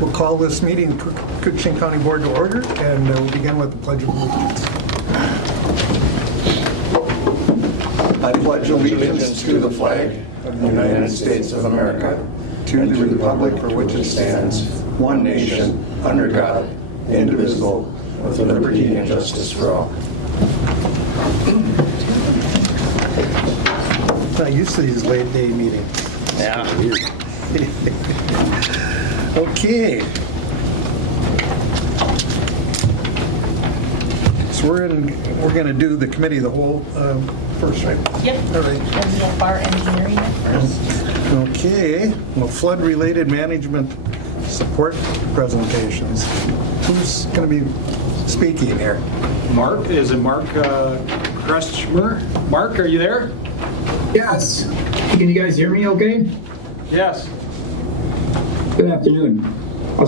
We'll call this meeting of Koochiching County Board to order, and we'll begin with the Pledge of Allegiance. I pledge allegiance to the flag of the United States of America, to the republic for which it stands, one nation, under God, indivisible, with liberty and justice for all. Not used to these late day meetings. Yeah. Okay. So we're going to do the committee of the whole first, right? Yep. All right. And we have bar engineering at first. Okay. Well, flood-related management support presentations. Who's going to be speaking here? Mark, is it Mark Kretschmer? Mark, are you there? Yes. Can you guys hear me okay? Yes. Good afternoon. I'll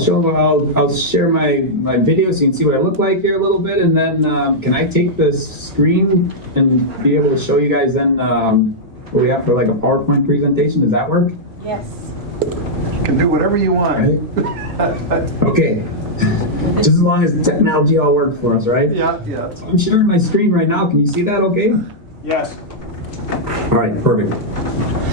share my video so you can see what I look like here a little bit, and then can I take the screen and be able to show you guys then what we have for like a PowerPoint presentation? Does that work? Yes. You can do whatever you want. Okay. Just as long as the technology all works for us, right? Yeah. I'm sharing my screen right now. Can you see that okay? Yes. All right, perfect.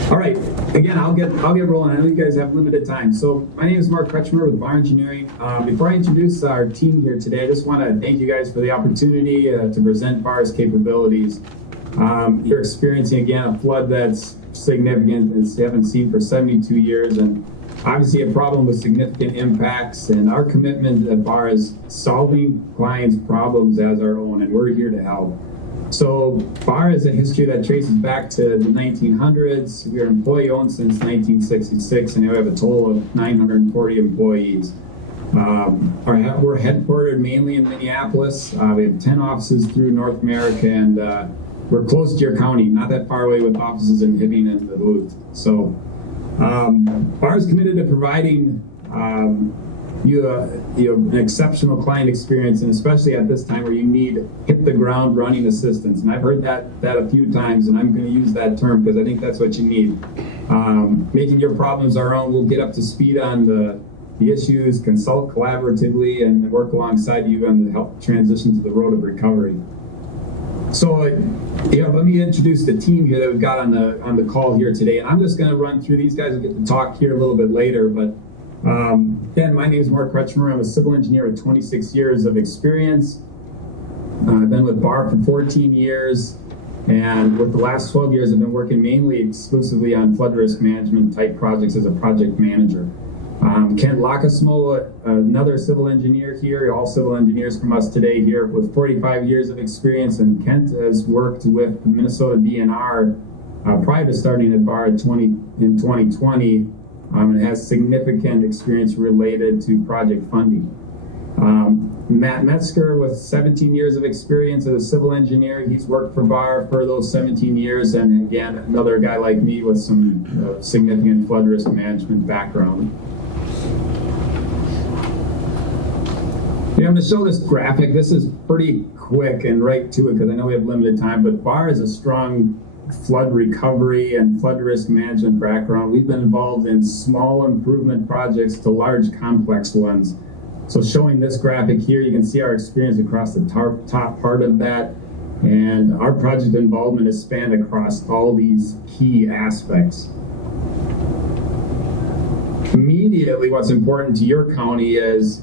All right, again, I'll get rolling. I know you guys have limited time. So my name is Mark Kretschmer with Bar Engineering. Before I introduce our team here today, I just want to thank you guys for the opportunity to present Bar's capabilities. You're experiencing, again, a flood that's significant, as you haven't seen for 72 years, and obviously a problem with significant impacts. And our commitment at Bar is solving clients' problems as our own, and we're here to help. So BAR is a history that traces back to the 1900s. We are employee-owned since 1966, and we have a total of 940 employees. We're headquartered mainly in Minneapolis. We have 10 offices through North America, and we're close to your county, not that far away, with offices in Hibbing and Duluth. So BAR is committed to providing you an exceptional client experience, and especially at this time where you need hit the ground running assistance. And I've heard that a few times, and I'm going to use that term because I think that's what you need. Making your problems our own. We'll get up to speed on the issues, consult collaboratively, and work alongside you on the help transition to the road of recovery. So let me introduce the team here that we've got on the call here today. And I'm just going to run through these guys. We'll get to talk here a little bit later, but again, my name is Mark Kretschmer. I'm a civil engineer with 26 years of experience. I've been with BAR for 14 years, and with the last 12 years, I've been working mainly exclusively on flood risk management type projects as a project manager. Kent Lockasmo, another civil engineer here, all civil engineers from us today here with 45 years of experience, and Kent has worked with the Minnesota DNR prior to starting at BAR in 2020. And has significant experience related to project funding. Matt Metzger, with 17 years of experience as a civil engineer, he's worked for BAR for those 17 years, and again, another guy like me with some significant flood risk management background. I'm going to show this graphic. This is pretty quick and right to it because I know we have limited time, but BAR is a strong flood recovery and flood risk management background. We've been involved in small improvement projects to large complex ones. So showing this graphic here, you can see our experience across the top part of that. And our project involvement is spanned across all these key aspects. Immediately, what's important to your county is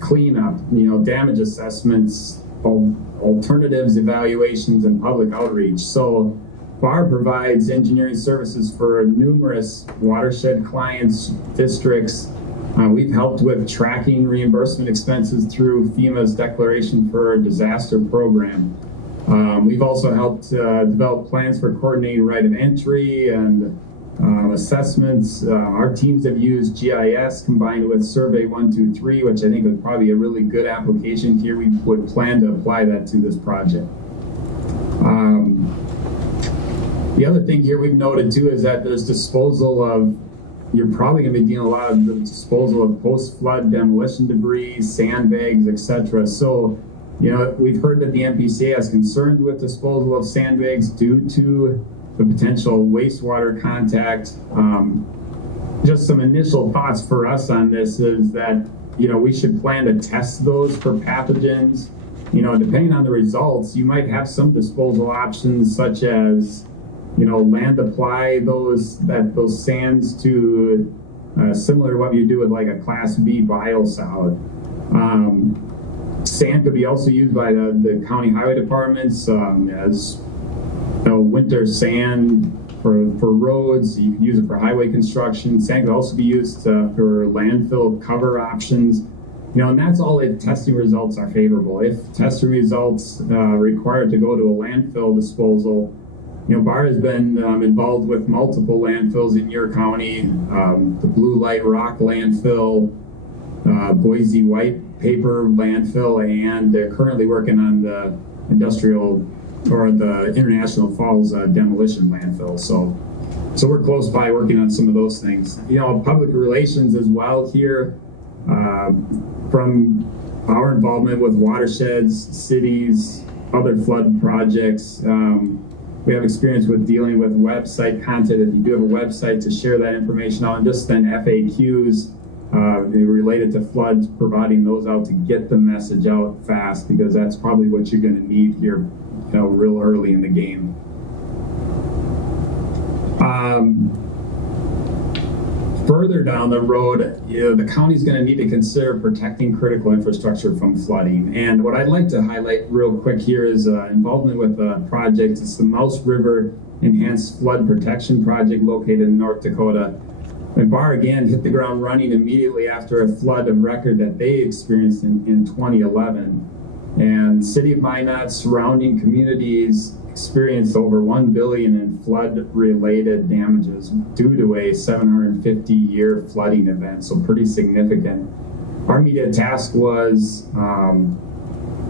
cleanup, damage assessments, alternatives, evaluations, and public outreach. So BAR provides engineering services for numerous watershed clients, districts. We've helped with tracking reimbursement expenses through FEMA's Declaration for Disaster program. We've also helped develop plans for coordinating right of entry and assessments. Our teams have used GIS combined with Survey 123, which I think is probably a really good application here. We would plan to apply that to this project. The other thing here we've noted too is that there's disposal of, you're probably going to be dealing a lot of the disposal of post-flood demolition debris, sandbags, etc. So, we've heard that the MPCA has concerns with disposal of sandbags due to the potential wastewater contact. just some initial thoughts for us on this is that, we should plan to test those for pathogens. Depending on the results, you might have some disposal options such as, land apply those sands to similar to what you do with like a Class B biosolid. Sand could be also used by the county highway departments as winter sand for roads. You can use it for highway construction. Sand could also be used for landfill cover options. And that's all if testing results are favorable. If testing results require to go to a landfill disposal, BAR has been involved with multiple landfills in your county, the Blue Light Rock landfill, Boise White Paper landfill, and they're currently working on the the International Falls demolition landfill. So we're close by working on some of those things. Public relations as well here, from our involvement with watersheds, cities, other flood projects. We have experience with dealing with website content. If you do have a website, to share that information out, and just then FAQs related to floods, providing those out to get the message out fast, because that's probably what you're going to need here, real early in the game. Further down the road, the county's going to need to consider protecting critical infrastructure from flooding. And what I'd like to highlight real quick here is involvement with a project. It's the Mouse River Enhanced Flood Protection Project located in North Dakota. And BAR again hit the ground running immediately after a flood of record that they experienced in 2011. And City of Minot, surrounding communities experienced over $1 billion in flood-related damages due to a 750-year flooding event, so pretty significant. Our immediate task was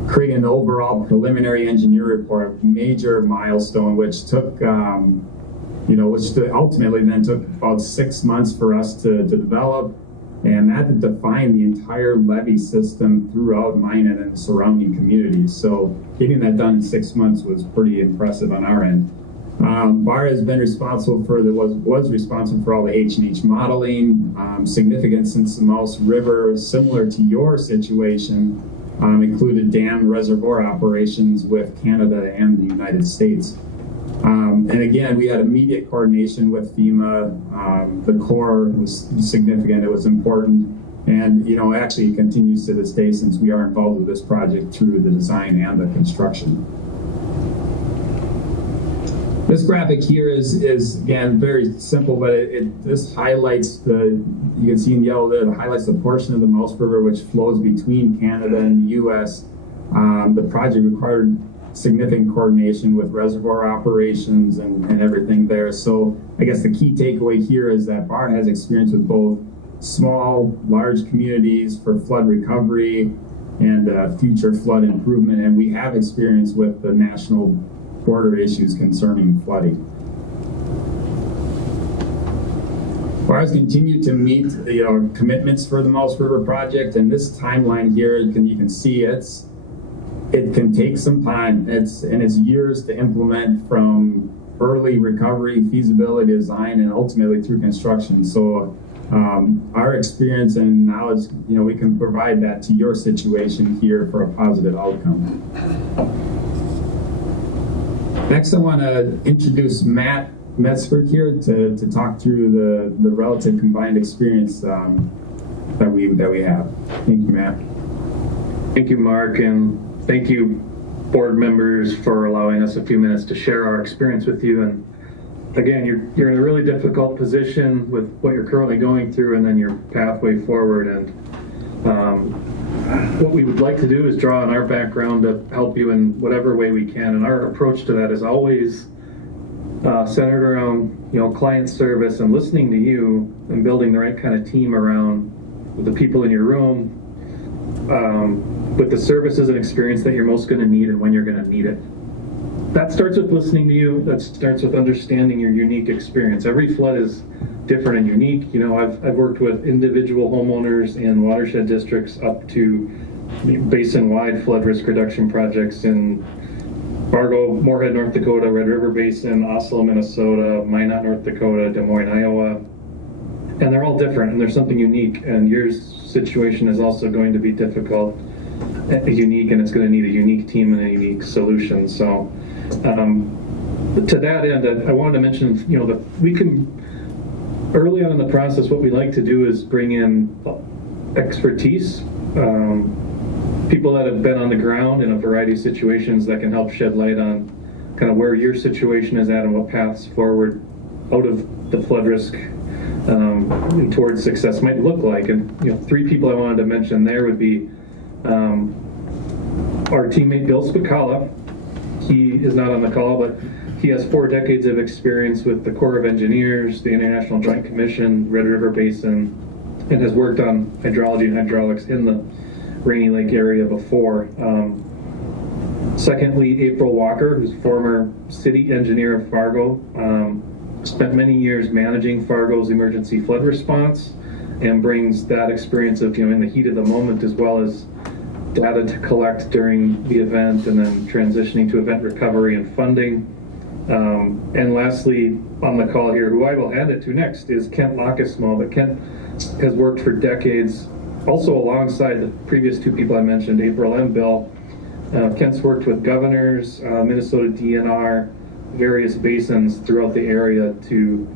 creating an overall preliminary engineer report, major milestone, which took, which ultimately then took about 6 months for us to develop, and that defined the entire levee system throughout Minot and surrounding communities. So getting that done in 6 months was pretty impressive on our end. BAR has been responsible was responsible for all the H&H modeling, significant since the Mouse River, similar to your situation, included dam reservoir operations with Canada and the United States. And again, we had immediate coordination with FEMA. The Corps was significant, it was important. And, actually it continues to this day since we are involved with this project through the design and the construction. This graphic here is again, very simple, but this highlights you can see in yellow there, it highlights the portion of the Mouse River which flows between Canada and the U.S. The project required significant coordination with reservoir operations and everything there. So I guess the key takeaway here is that BAR has experience with both small, large communities for flood recovery and future flood improvement, and we have experience with the national border issues concerning flooding. BAR has continued to meet commitments for the Mouse River project, and this timeline here, you can see it can take some time. It's years to implement, from early recovery, feasibility, design, and ultimately through construction. So our experience and knowledge, we can provide that to your situation here for a positive outcome. Next, I want to introduce Matt Metzberg here to talk through the relative combined experience that we have. Thank you, Matt. Thank you, Mark, and thank you, board members, for allowing us a few minutes to share our experience with you. And again, you're in a really difficult position with what you're currently going through and then your pathway forward. And what we would like to do is draw on our background to help you in whatever way we can. And our approach to that is always centered around, client service and listening to you and building the right kind of team around the people in your room, with the services and experience that you're most going to need and when you're going to need it. That starts with listening to you. That starts with understanding your unique experience. Every flood is different and unique. I've worked with individual homeowners in watershed districts up to basin-wide flood risk reduction projects in Fargo, Moorhead, North Dakota, Red River Basin, Oslo, Minnesota, Minot, North Dakota, Des Moines, Iowa. and they're all different, and there's something unique, and your situation is also going to be difficult, unique, and it's going to need a unique team and a unique solution. So to that end, I wanted to mention, that we can, early on in the process, what we like to do is bring in expertise, people that have been on the ground in a variety of situations that can help shed light on kind of where your situation is at and what paths forward out of the flood risk towards success might look like. And 3 people I wanted to mention there would be our teammate Bill Spicala. He is not on the call, but he has 4 decades of experience with the Corps of Engineers, the International Joint Commission, Red River Basin, and has worked on hydrology and hydraulics in the Rainy Lake area before. Secondly, April Walker, who's former city engineer of Fargo, spent many years managing Fargo's emergency flood response and brings that experience of, in the heat of the moment, as well as data to collect during the event and then transitioning to event recovery and funding. And lastly, on the call here, who I will hand it to next, is Kent Lockismo. But Kent has worked for decades, also alongside the previous 2 people I mentioned, April and Bill. Kent's worked with governors, Minnesota DNR, various basins throughout the area to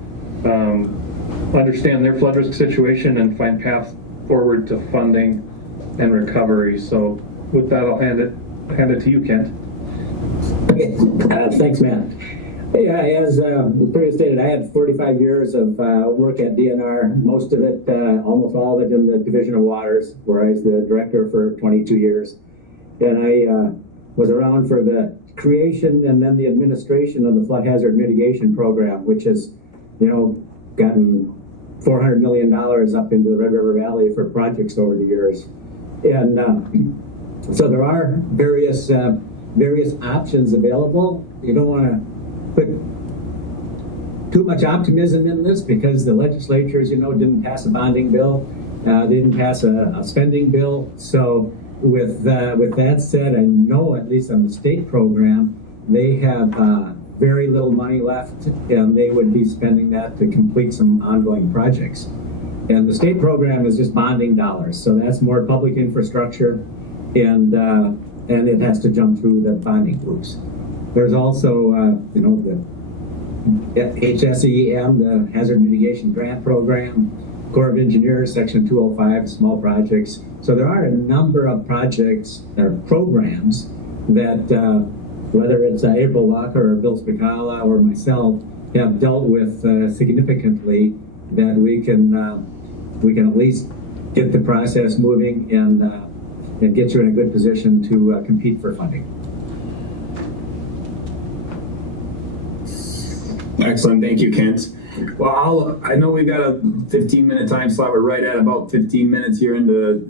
understand their flood risk situation and find paths forward to funding and recovery. So with that, I'll hand it to you, Kent. Okay. Thanks, Matt. Yeah, as previously stated, I had 45 years of work at DNR, most of it, almost all of it in the Division of Waters, where I was the director for 22 years. And I was around for the creation and then the administration of the Flood Hazard Mitigation Program, which has, gotten $400 million up into the Red River Valley for projects over the years. And so there are various options available. You don't want to put too much optimism in this because the legislatures, didn't pass a bonding bill. They didn't pass a spending bill. So with that said, I know at least on the state program, they have very little money left, and they would be spending that to complete some ongoing projects. And the state program is just bonding dollars, so that's more public infrastructure, and it has to jump through the bonding groups. There's also, the HSEM, the Hazard Mitigation Grant Program, Corps of Engineers, Section 205, small projects. So there are a number of projects or programs that, whether it's April Walker or Bill Spicala or myself, have dealt with significantly, that we can at least get the process moving and get you in a good position to compete for funding. Excellent, thank you, Kent. Well, I know we've got a 15-minute time slot. We're right at about 15 minutes here into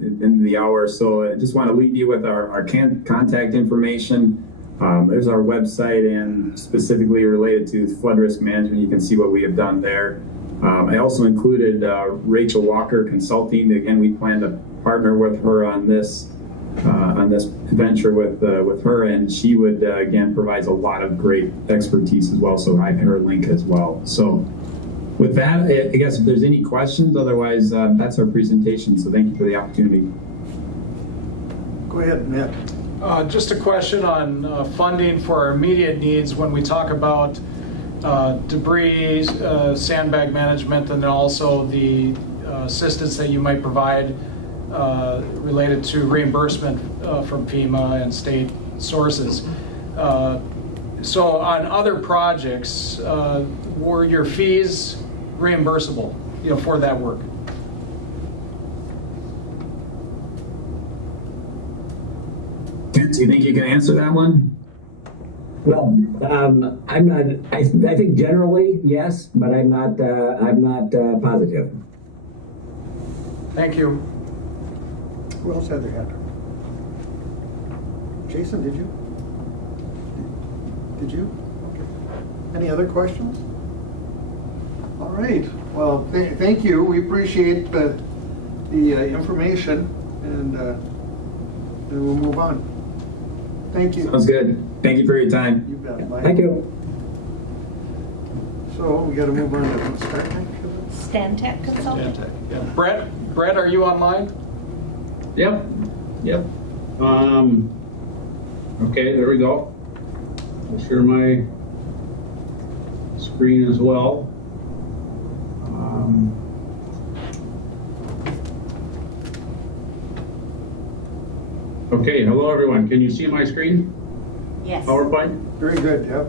the hour, so I just want to leave you with our contact information. There's our website, and specifically related to flood risk management, you can see what we have done there. I also included Rachel Walker Consulting. Again, we plan to partner with her on this venture with her, and she would again provides a lot of great expertise as well. So I have her link as well. So with that, I guess if there's any questions, otherwise that's our presentation. So thank you for the opportunity. Go ahead, Matt. Just a question on funding for our immediate needs when we talk about debris, sandbag management, and then also the assistance that you might provide related to reimbursement from FEMA and state sources. So on other projects, were your fees reimbursable, for that work? Kent, do you think you can answer that one? Well, I'm not. I think generally yes, but I'm not positive. Thank you. Who else had their hand up? Jason, did you? Did you? Okay. Any other questions? All right. Well, thank you. We appreciate the information, and then we'll move on. Thank you. Sounds good. Thank you for your time. You bet. Bye. Thank you. So we got to move on to start next. Stantec Consulting. Stantec, yeah. Brett, are you online? Yep. Okay, there we go. I'll share my screen as well. Okay, hello everyone. Can you see my screen? Yes. PowerPoint? Very good, yep.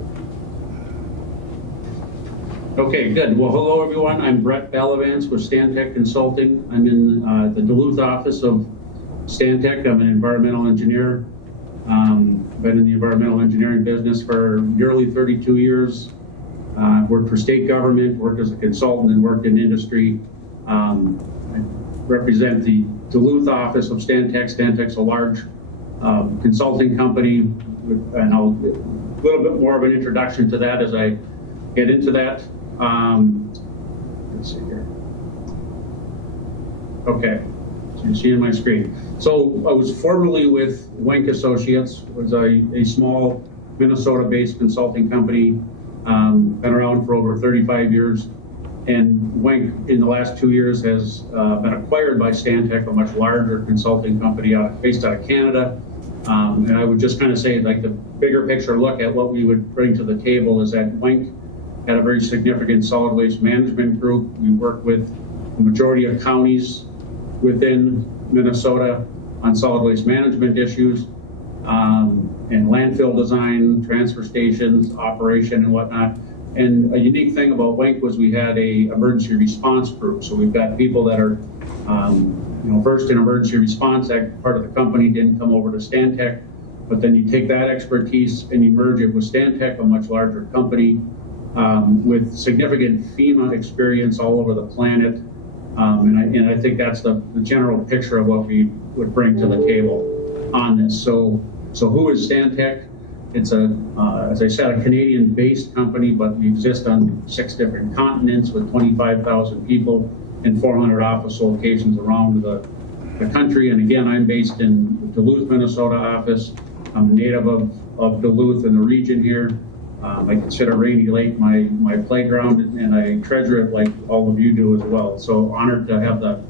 Okay, good. Well, hello everyone. I'm Brett Ballavance with Stantec Consulting. I'm in the Duluth office of Stantec. I'm an environmental engineer. Been in the environmental engineering business for nearly 32 years. Worked for state government, worked as a consultant, and worked in industry. I represent the Duluth office of Stantec. Stantec's a large consulting company, and I'll a little bit more of an introduction to that as I get into that. Let's see here. Okay, so you're seeing my screen. So I was formerly with Wenck Associates, was a small Minnesota-based consulting company, been around for over 35 years. And Wenck, in the last 2 years, has been acquired by Stantec, a much larger consulting company based out of Canada. And I would just kind of say, like, the bigger picture look at what we would bring to the table is that Wenck had a very significant solid waste management group. We work with the majority of counties within Minnesota on solid waste management issues, and landfill design, transfer stations, operation, and whatnot. And a unique thing about Wenck was we had a emergency response group. So we've got people that are, versed in emergency response. That part of the company didn't come over to Stantec, but then you take that expertise and you merge it with Stantec, a much larger company with significant FEMA experience all over the planet. And I think that's the general picture of what we would bring to the table on this. So who is Stantec? It's as I said, a Canadian-based company, but we exist on 6 different continents with 25,000 people and 400 office locations around the country. And again, I'm based in the Duluth, Minnesota office. I'm a native of Duluth and the region here. I consider Rainy Lake my playground, and I treasure it like all of you do as well. So honored to have the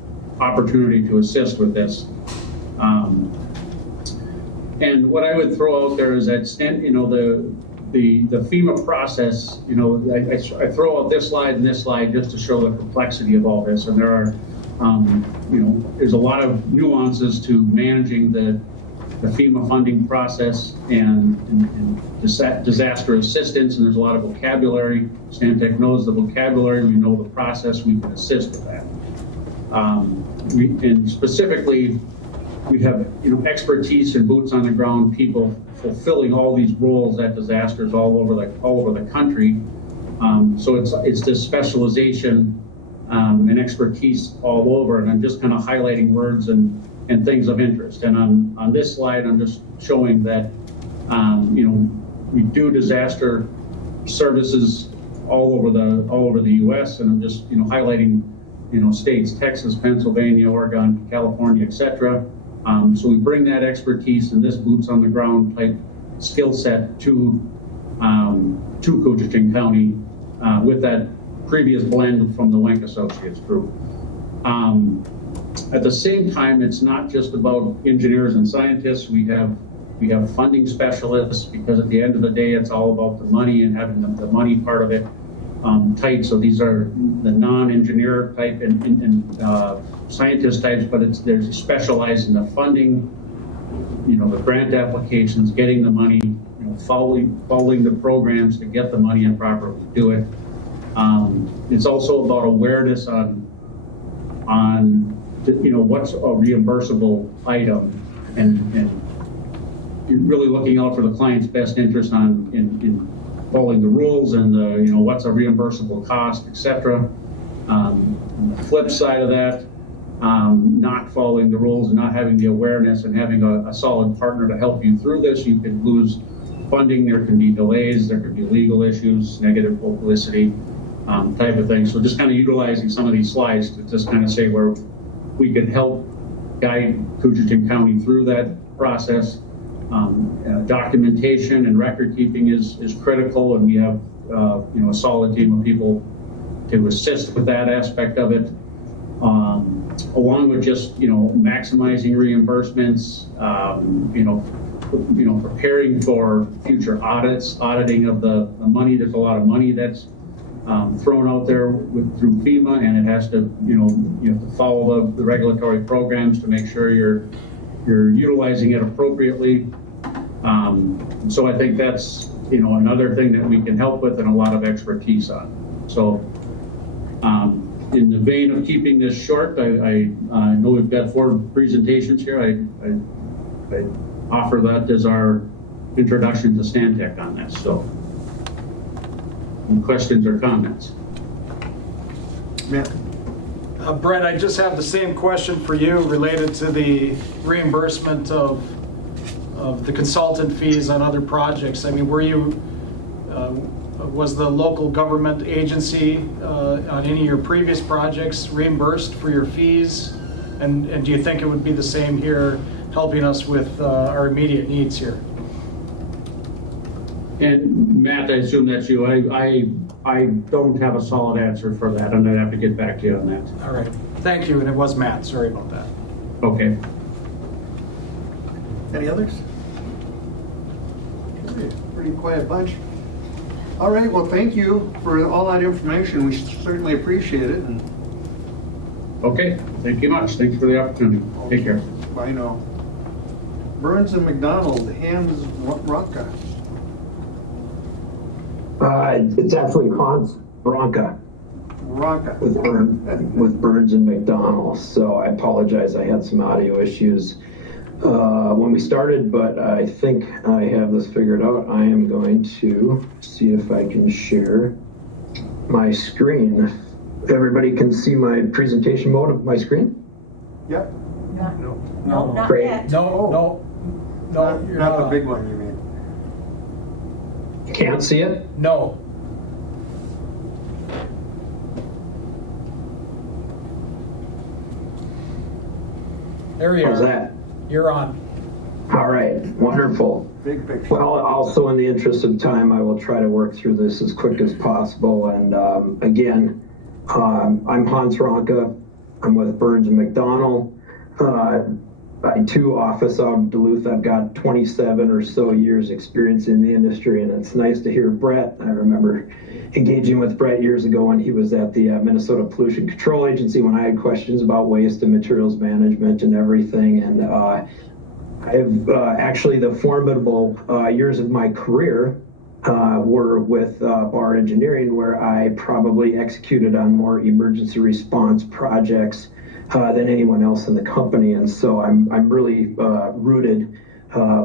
opportunity to assist with this. And what I would throw out there is that, the FEMA process, I throw out this slide and this slide just to show the complexity of all this. And there are, there's a lot of nuances to managing the FEMA funding process and disaster assistance, and there's a lot of vocabulary. Stantec knows the vocabulary, we know the process, we can assist with that. And specifically, we have expertise and boots on the ground people fulfilling all these roles at disasters all over the country. So it's this specialization and expertise all over, and I'm just kind of highlighting words and things of interest. And on this slide, I'm just showing that we do disaster services all over the U.S. and I'm just highlighting states: Texas, Pennsylvania, Oregon, California, etc. So we bring that expertise and this boots on the ground type skill set to Koochiching County with that previous blend from the Wenck Associates group. At the same time, it's not just about engineers and scientists. We have funding specialists, because at the end of the day, it's all about the money and having the money part of it tight. So these are the non-engineer type and scientist types, but they're specialized in the funding, the grant applications, getting the money, following the programs to get the money and properly do it. It's also about awareness on what's a reimbursable item, and really looking out for the client's best interest in following the rules and what's a reimbursable cost, etc. On the flip side of that, not following the rules and not having the awareness and having a solid partner to help you through this, you could lose funding, there can be delays, there could be legal issues, negative publicity, type of thing. So just kind of utilizing some of these slides to just kind of say where we can help guide Koochiching County through that process. Documentation and record keeping is critical, and we have a solid team of people assist with that aspect of it, along with just, maximizing reimbursements, preparing for future auditing of the money. There's a lot of money that's thrown out there through FEMA, and it has to, you have to follow the regulatory programs to make sure you're utilizing it appropriately. So I think that's, another thing that we can help with and a lot of expertise on. So in the vein of keeping this short, I know we've got 4 presentations here. I offer that as our introduction to Stantec on this. So any questions or comments? Matt? Brett, I just have the same question for you related to the reimbursement of the consultant fees on other projects. I mean, was the local government agency on any of your previous projects reimbursed for your fees? And do you think it would be the same here, helping us with our immediate needs here? And Matt, I assume that's you. I don't have a solid answer for that. I'm gonna have to get back to you on that. All right, thank you, and it was Matt, sorry about that. Okay. Any others? Okay, pretty quiet bunch. All right, well, thank you for all that information. We certainly appreciate it. And Okay, thank you much. Thanks for the opportunity. Take care. bye now. Burns and McDonald, Hans Rocka. It's actually Hans Bronca Rocka. with Burns and McDonald. So I apologize. I had some audio issues when we started, but I think I have this figured out. I am going to see if I can share my screen. Everybody can see my presentation mode of my screen? Yep. No, not Great. yet. No, you're Not the on. big one, you mean? Can't see it? No. There you How's are. that? You're on. All right, wonderful. Big picture. Well, also in the interest of time, I will try to work through this as quick as possible. And again, I'm Hans Ronka. I'm with Burns and McDonald. I too office out of Duluth. I've got 27 or so years experience in the industry, and it's nice to hear Brett. I remember engaging with Brett years ago when he was at the Minnesota Pollution Control Agency when I had questions about waste and materials management and everything. And I've actually the formidable years of my career were with Bar Engineering, where I probably executed on more emergency response projects than anyone else in the company. And so I'm really rooted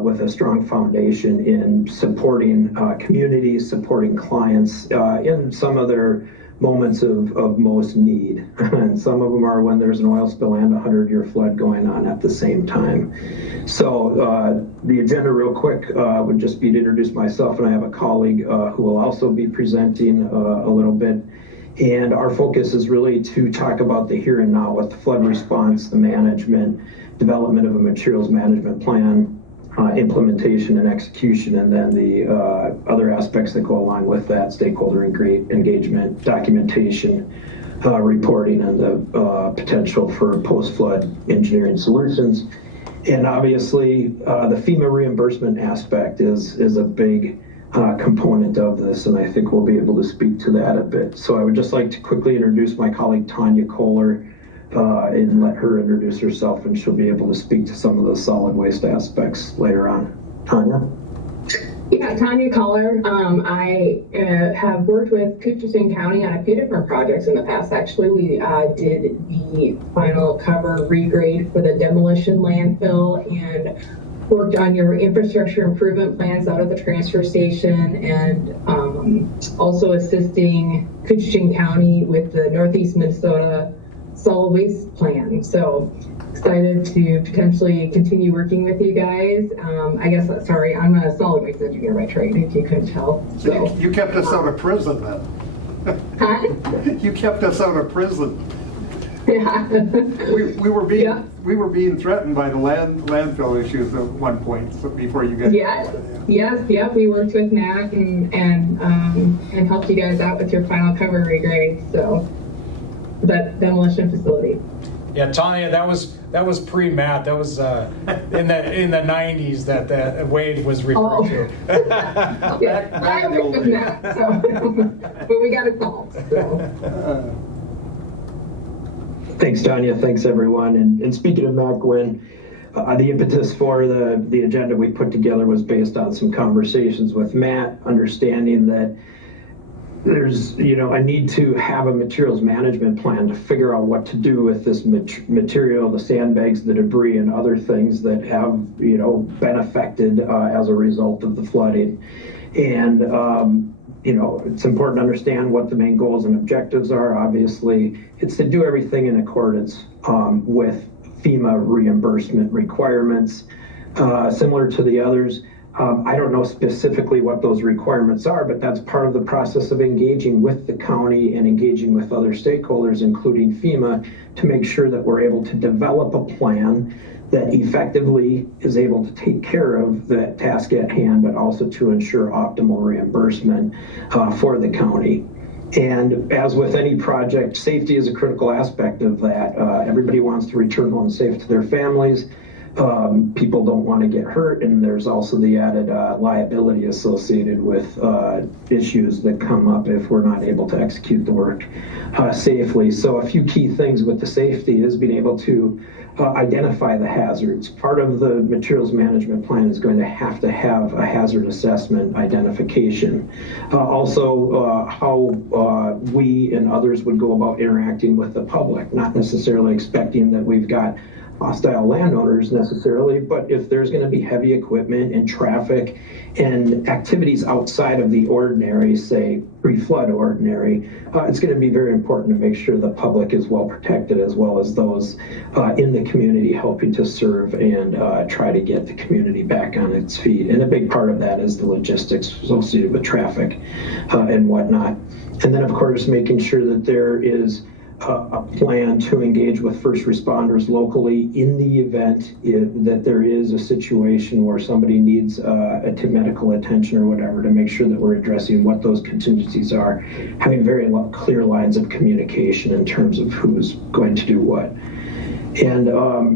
with a strong foundation in supporting communities, supporting clients in some of their moments of most need. And some of them are when there's an oil spill and a 100-year flood going on at the same time. So the agenda real quick would just be to introduce myself, and I have a colleague who will also be presenting a little bit. And our focus is really to talk about the here and now with the flood response, the management, development of a materials management plan, implementation and execution, and then the other aspects that go along with that, stakeholder engagement, documentation, reporting, and the potential for post-flood engineering solutions. And obviously, the FEMA reimbursement aspect is a big component of this, and I think we'll be able to speak to that a bit. So I would just like to quickly introduce my colleague Tanya Kohler and let her introduce herself, and she'll be able to speak to some of the solid waste aspects later on. Tanya? Yeah, Tanya Kohler. I have worked with Koochiching County on a few different projects in the past. Actually, we did the final cover regrade for the demolition landfill and worked on your infrastructure improvement plans out of the transfer station, and also assisting Koochiching County with the Northeast Minnesota solid waste plan. So excited to potentially continue working with you guys. I guess, sorry, I'm a solid waste engineer by trade, if you couldn't tell. So You kept us out of prison then. Huh? You kept us out of prison. Yeah. We were being threatened by the landfill issues at one point, so before you guys. Yes. We worked with Matt and helped you guys out with your final cover regrade. So, that demolition facility. Yeah, Tanya, that was pre-Matt. That was in the 90s that Wade was referring to. Yeah, I worked with Matt, so but we got it solved. So. Thanks, Tanya. Thanks, everyone. And speaking of Matt Gwynn, the impetus for the agenda we put together was based on some conversations with Matt, understanding that there's a need to have a materials management plan to figure out what to do with this material, the sandbags, the debris, and other things that have been affected as a result of the flooding. And it's important to understand what the main goals and objectives are. Obviously, it's to do everything in accordance with FEMA reimbursement requirements, similar to the others. I don't know specifically what those requirements are, but that's part of the process of engaging with the county and engaging with other stakeholders, including FEMA, to make sure that we're able to develop a plan that effectively is able to take care of the task at hand, but also to ensure optimal reimbursement for the county. And as with any project, safety is a critical aspect of that. Everybody wants to return home safe to their families. People don't want to get hurt, and there's also the added liability associated with issues that come up if we're not able to execute the work safely. So a few key things with the safety is being able to identify the hazards. Part of the materials management plan is going to have a hazard assessment identification. Also, how we and others would go about interacting with the public, not necessarily expecting that we've got hostile landowners necessarily, but if there's going to be heavy equipment and traffic and activities outside of the ordinary, say pre-flood ordinary, it's going to be very important to make sure the public is well protected, as well as those in the community helping to serve and try to get the community back on its feet. And a big part of that is the logistics associated with traffic and whatnot. And then, of course, making sure that there is a plan to engage with first responders locally in the event that there is a situation where somebody needs medical attention or whatever, to make sure that we're addressing what those contingencies are, having very clear lines of communication in terms of who's going to do what. And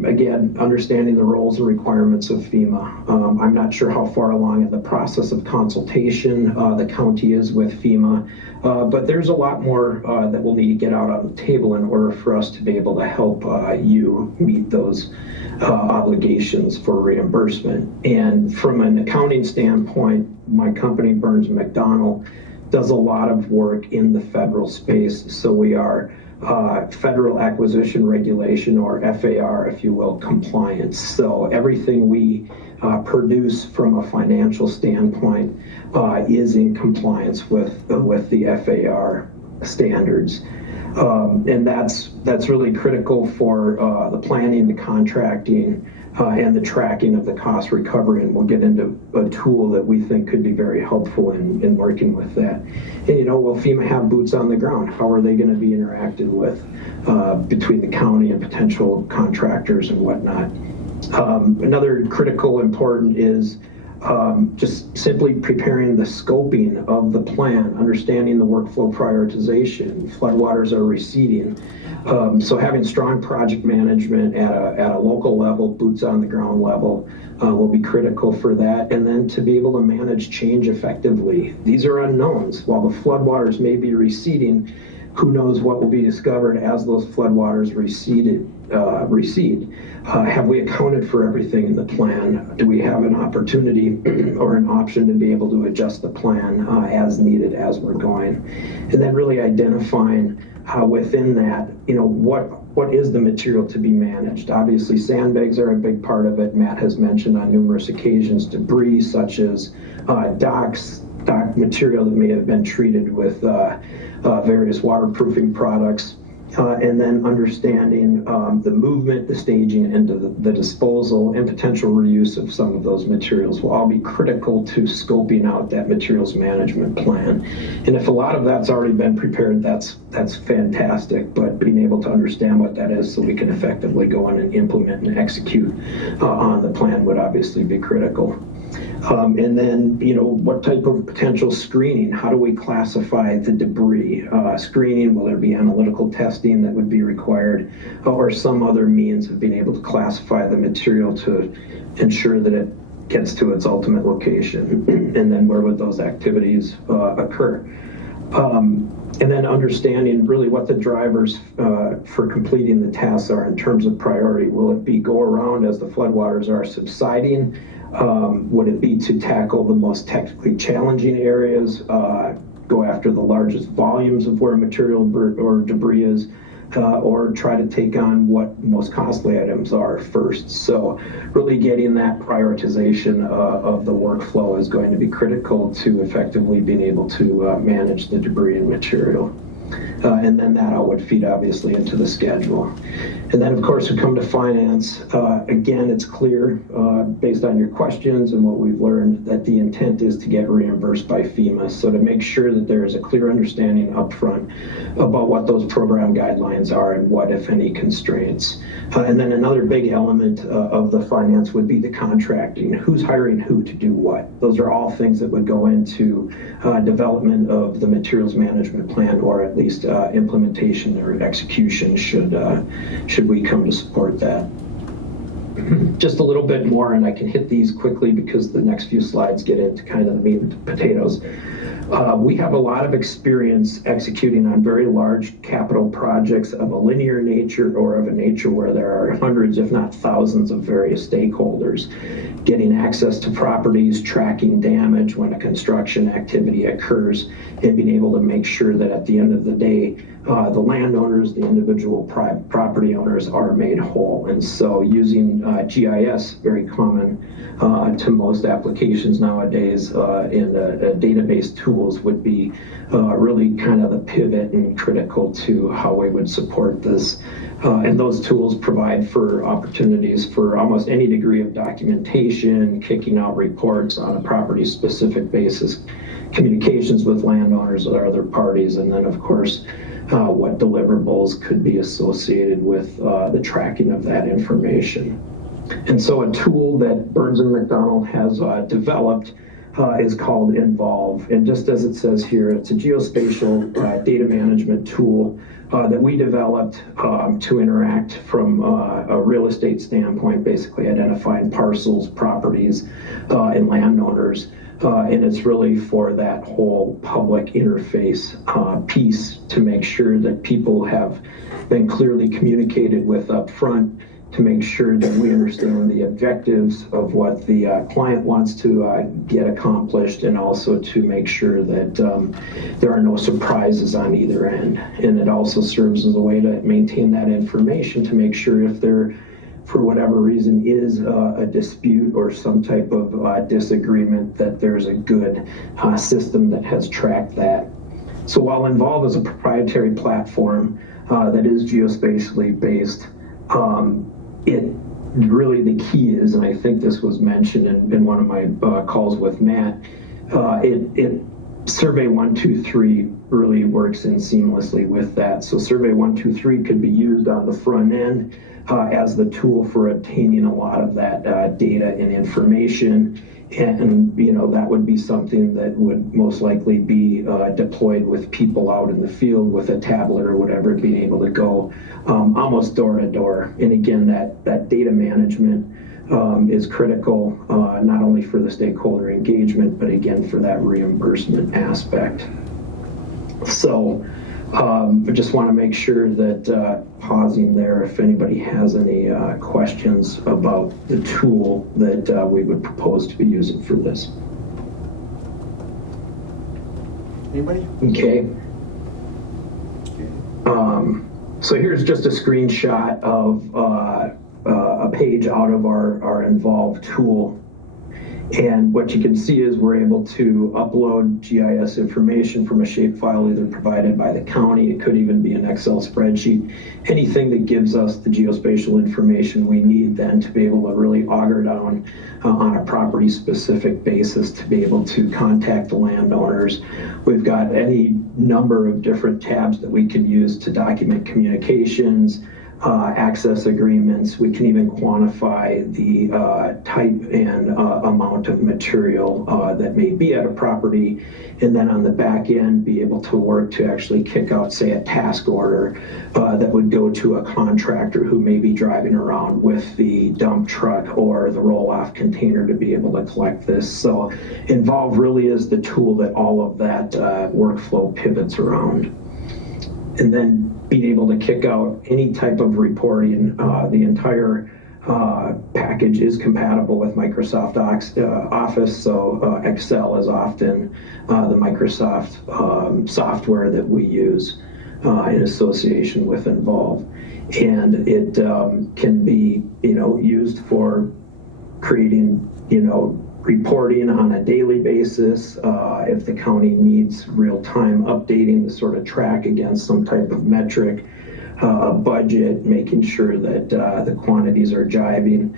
again, understanding the roles and requirements of FEMA. I'm not sure how far along in the process of consultation the county is with FEMA, but there's a lot more that will need to get out on the table in order for us to be able to help you meet those obligations for reimbursement. And from an accounting standpoint, my company, Burns & McDonnell, does a lot of work in the federal space. So we are Federal Acquisition Regulation, or FAR, if you will, compliance. So everything we produce from a financial standpoint is in compliance with the FAR standards. And that's really critical for the planning, the contracting, and the tracking of the cost recovery. And we'll get into a tool that we think could be very helpful in working with that. And, will FEMA have boots on the ground? How are they going to be interacted with between the county and potential contractors and whatnot? Another critical important is just simply preparing the scoping of the plan, understanding the workflow prioritization. Floodwaters are receding. So having strong project management at a local level, boots on the ground level, will be critical for that. And then to be able to manage change effectively. These are unknowns. While the floodwaters may be receding, who knows what will be discovered as those floodwaters recede. Have we accounted for everything in the plan? Do we have an opportunity or an option to be able to adjust the plan as needed as we're going? And then really identifying within that, what is the material to be managed? Obviously, sandbags are a big part of it. Matt has mentioned on numerous occasions debris such as dock material that may have been treated with various waterproofing products. and then understanding the movement, the staging, and the disposal and potential reuse of some of those materials will all be critical to scoping out that materials management plan. And if a lot of that's already been prepared, that's fantastic, but being able to understand what that is so we can effectively go in and implement and execute on the plan would obviously be critical. And then, what type of potential screening? How do we classify the debris? Screening, will there be analytical testing that would be required, or some other means of being able to classify the material to ensure that it gets to its ultimate location? And then where would those activities occur? And then understanding really what the drivers for completing the tasks are in terms of priority. Will it be go around as the floodwaters are subsiding? Would it be to tackle the most technically challenging areas, go after the largest volumes of where material or debris is, or try to take on what most costly items are first? So really getting that prioritization of the workflow is going to be critical to effectively being able to manage the debris and material. And then that all would feed obviously into the schedule. And then of course we come to finance. Again, it's clear based on your questions and what we've learned that the intent is to get reimbursed by FEMA. So to make sure that there is a clear understanding upfront about what those program guidelines are and what, if any, constraints. And then another big element of the finance would be the contracting. Who's hiring who to do what? Those are all things that would go into development of the materials management plan, or at least implementation or execution should we come to support that. Just a little bit more, and I can hit these quickly because the next few slides get into kind of the meat and potatoes. We have a lot of experience executing on very large capital projects of a linear nature or of a nature where there are hundreds, if not thousands, of various stakeholders. Getting access to properties, tracking damage when a construction activity occurs, and being able to make sure that at the end of the day, the landowners, the individual property owners are made whole. And so using GIS, very common to most applications nowadays, in database tools would be really kind of the pivot and critical to how we would support this. And those tools provide for opportunities for almost any degree of documentation, kicking out reports on a property-specific basis, communications with landowners or other parties, and then of course what deliverables could be associated with the tracking of that information. And so a tool that Burns & McDonnell has developed is called Involve. And just as it says here, it's a geospatial data management tool that we developed to interact from a real estate standpoint, basically identifying parcels, properties, and landowners. And it's really for that whole public interface piece to make sure that people have been clearly communicated with up front, to make sure that we understand the objectives of what the client wants to get accomplished, and also to make sure that there are no surprises on either end. And it also serves as a way to maintain that information to make sure if there, for whatever reason, is a dispute or some type of disagreement, that there's a good system that has tracked that. So while Involve is a proprietary platform that is geospatially based, it really, the key is, and I think this was mentioned in one of my calls with Matt, Survey 123 really works in seamlessly with that. So Survey 123 could be used on the front end as the tool for obtaining a lot of that data and information. And that would be something that would most likely be deployed with people out in the field with a tablet or whatever, being able to go almost door to door. And again, that data management is critical, not only for the stakeholder engagement, but again, for that reimbursement aspect. So I just want to make sure that pausing there, if anybody has any questions about the tool that we would propose to be using for this. Anybody? Okay. So here's just a screenshot of a page out of our Involve tool. And what you can see is we're able to upload GIS information from a shapefile either provided by the county. It could even be an Excel spreadsheet. Anything that gives us the geospatial information we need then to be able to really auger down on a property specific basis to be able to contact the landowners. We've got any number of different tabs that we can use to document communications, access agreements. We can even quantify the type and amount of material that may be at a property, and then on the back end be able to work to actually kick out, say, a task order that would go to a contractor who may be driving around with the dump truck or the roll-off container to be able to collect this. So Involve really is the tool that all of that workflow pivots around. And then being able to kick out any type of reporting. The entire package is compatible with Microsoft Office, so Excel is often the Microsoft software that we use in association with Involve. And it can be, used for creating, reporting on a daily basis. If the county needs real-time updating to sort of track against some type of metric, budget, making sure that the quantities are jiving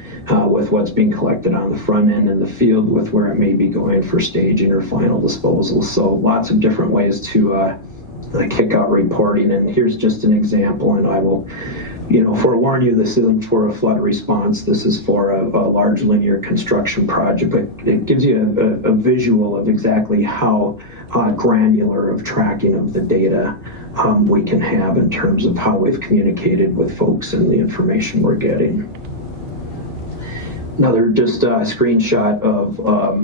with what's being collected on the front end in the field with where it may be going for staging or final disposal. So lots of different ways to kick out reporting. And here's just an example, and I will forewarn you, this isn't for a flood response. This is for a large linear construction project, but it gives you a visual of exactly how granular of tracking of the data we can have in terms of how we've communicated with folks and the information we're getting. Another just a screenshot of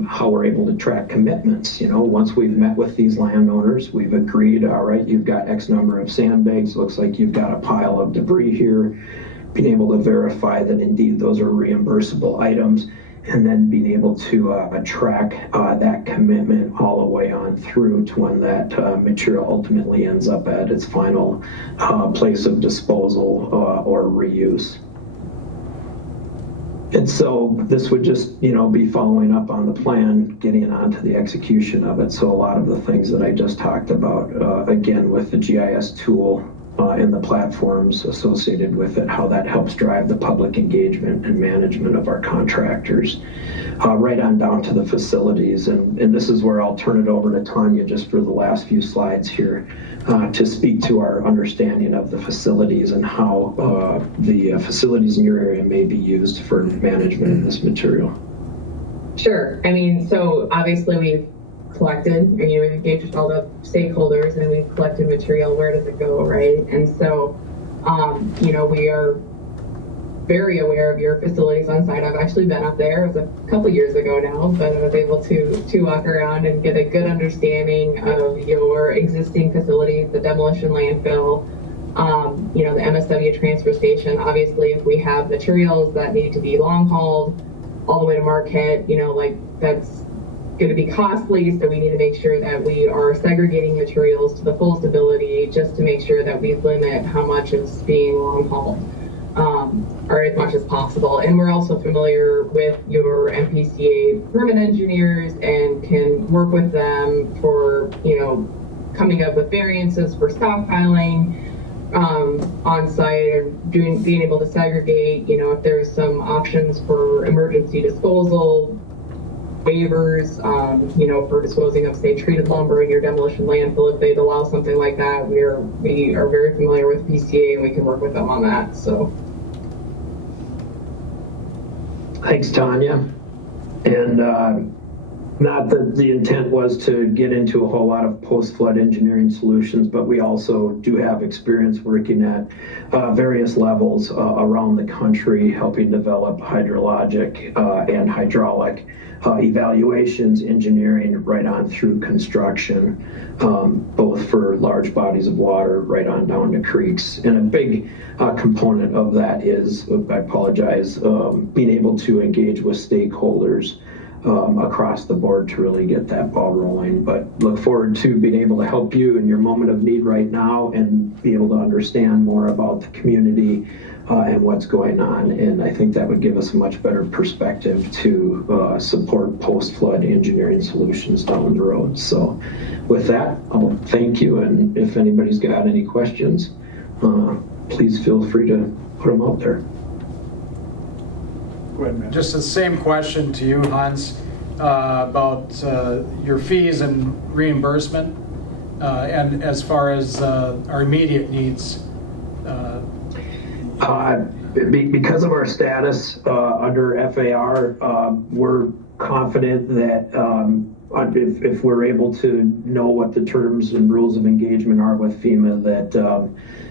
how we're able to track commitments. Once we've met with these landowners, we've agreed, all right, you've got X number of sandbags, looks like you've got a pile of debris here, being able to verify that indeed those are reimbursable items, and then being able to track that commitment all the way on through to when that material ultimately ends up at its final place of disposal or reuse. And so this would just, be following up on the plan, getting on to the execution of it. So a lot of the things that I just talked about, again, with the GIS tool and the platforms associated with it, how that helps drive the public engagement and management of our contractors, right on down to the facilities. And this is where I'll turn it over to Tanya just for the last few slides here to speak to our understanding of the facilities and how the facilities in your area may be used for management of this material. Sure. So obviously we've collected, and we've engaged with all the stakeholders, and we've collected material. Where does it go, right? And so, we are very aware of your facilities on site. I've actually been up there. It was a couple years ago now, but I was able to walk around and get a good understanding of your existing facilities, the demolition landfill, the MSW transfer station. Obviously, if we have materials that need to be long hauled all the way to Marquette, that's going to be costly, so we need to make sure that we are segregating materials to the fullest ability, just to make sure that we limit how much is being long hauled, or as much as possible. And we're also familiar with your MPCA permit engineers and can work with them for coming up with variances for stockpiling on site, and being able to segregate, if there's some options for emergency disposal, waivers, for disposing of, say, treated lumber in your demolition landfill. If they'd allow something like that, we are very familiar with PCA, and we can work with them on that. So, thanks, Tanya. And not that the intent was to get into a whole lot of post-flood engineering solutions, but we also do have experience working at various levels around the country, helping develop hydrologic and hydraulic evaluations, engineering, right on through construction, both for large bodies of water, right on down to creeks. And a big component of that is, I apologize, being able to engage with stakeholders across the board to really get that ball rolling. But look forward to being able to help you in your moment of need right now and be able to understand more about the community and what's going on. And I think that would give us a much better perspective to support post-flood engineering solutions down the road. So with that, I'll thank you. And if anybody's got any questions, please feel free to put them out there. Go ahead, Matt. Just the same question to you, Hans, about your fees and reimbursement, and as far as our immediate needs. Because of our status under FAR, we're confident that if we're able to know what the terms and rules of engagement are with FEMA, that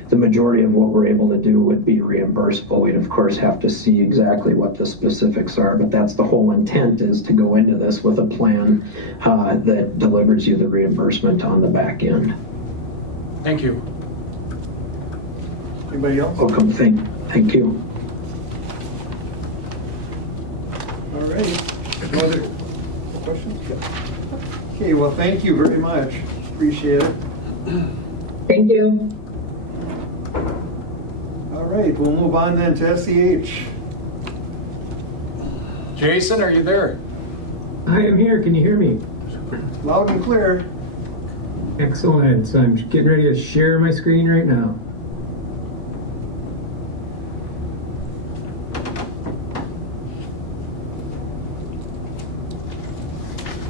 the majority of what we're able to do would be reimbursable. We'd of course have to see exactly what the specifics are, but that's the whole intent, is to go into this with a plan that delivers you the reimbursement on the back end. Thank you. Anybody else? Welcome, thank you. All right. No other questions? Okay, well, thank you very much. Appreciate it. Thank you. All right, we'll move on then to SEH. Jason, are you there? I am here. Can you hear me? Loud and clear. Excellent. So I'm getting ready to share my screen right now.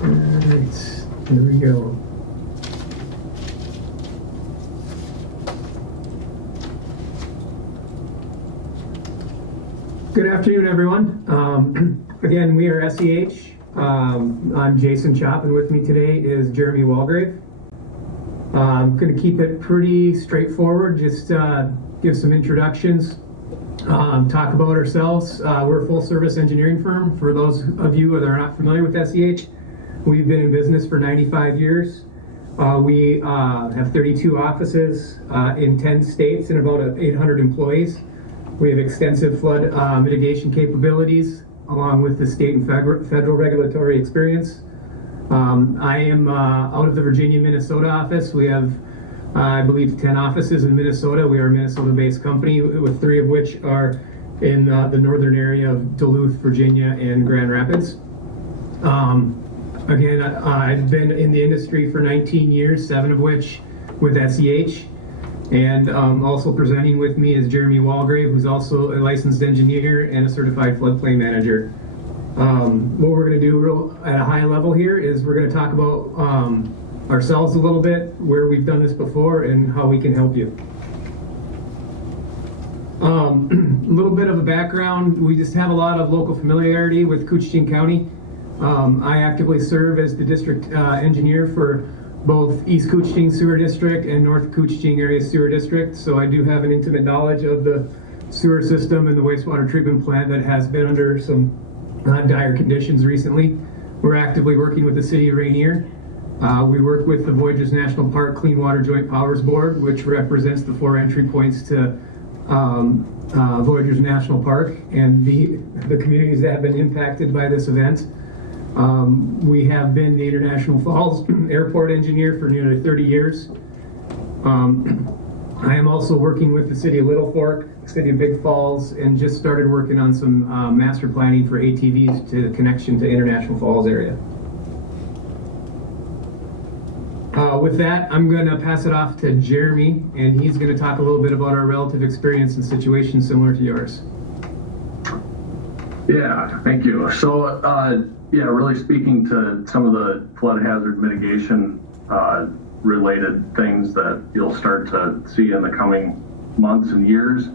Alright, here we go. Good afternoon, everyone. Again, we are SEH. I'm Jason Chopp, and with me today is Jeremy Walgrave. I'm going to keep it pretty straightforward, just give some introductions, talk about ourselves. We're a full-service engineering firm. For those of you that are not familiar with SEH, we've been in business for 95 years. We have 32 offices in 10 states and about 800 employees. We have extensive flood mitigation capabilities, along with the state and federal regulatory experience. I am out of the Virginia, Minnesota office. We have, I believe, 10 offices in Minnesota. We are a Minnesota-based company, with 3 of which are in the northern area of Duluth, Virginia, and Grand Rapids. Again, I've been in the industry for 19 years, 7 of which with SEH. And also presenting with me is Jeremy Walgrave, who's also a licensed engineer and a certified floodplain manager. What we're going to do at a high level here is we're going to talk about ourselves a little bit, where we've done this before, and how we can help you. A little bit of a background: we just have a lot of local familiarity with Koochiching County. I actively serve as the district engineer for both East Koochiching Sewer District and North Koochiching Area Sewer District, so I do have an intimate knowledge of the sewer system and the wastewater treatment plant that has been under some dire conditions recently. We're actively working with the City of Rainier. We work with the Voyageurs National Park Clean Water Joint Powers Board, which represents the 4 entry points to Voyageurs National Park and the communities that have been impacted by this event. We have been the International Falls Airport engineer for nearly 30 years. I am also working with the City of Little Fork, City of Big Falls, and just started working on some master planning for ATVs to connection to International Falls area. With that, I'm going to pass it off to Jeremy, and he's going to talk a little bit about our relative experience in situations similar to yours. Yeah, thank you. So, yeah, really speaking to some of the flood hazard mitigation related things that you'll start to see in the coming months and years.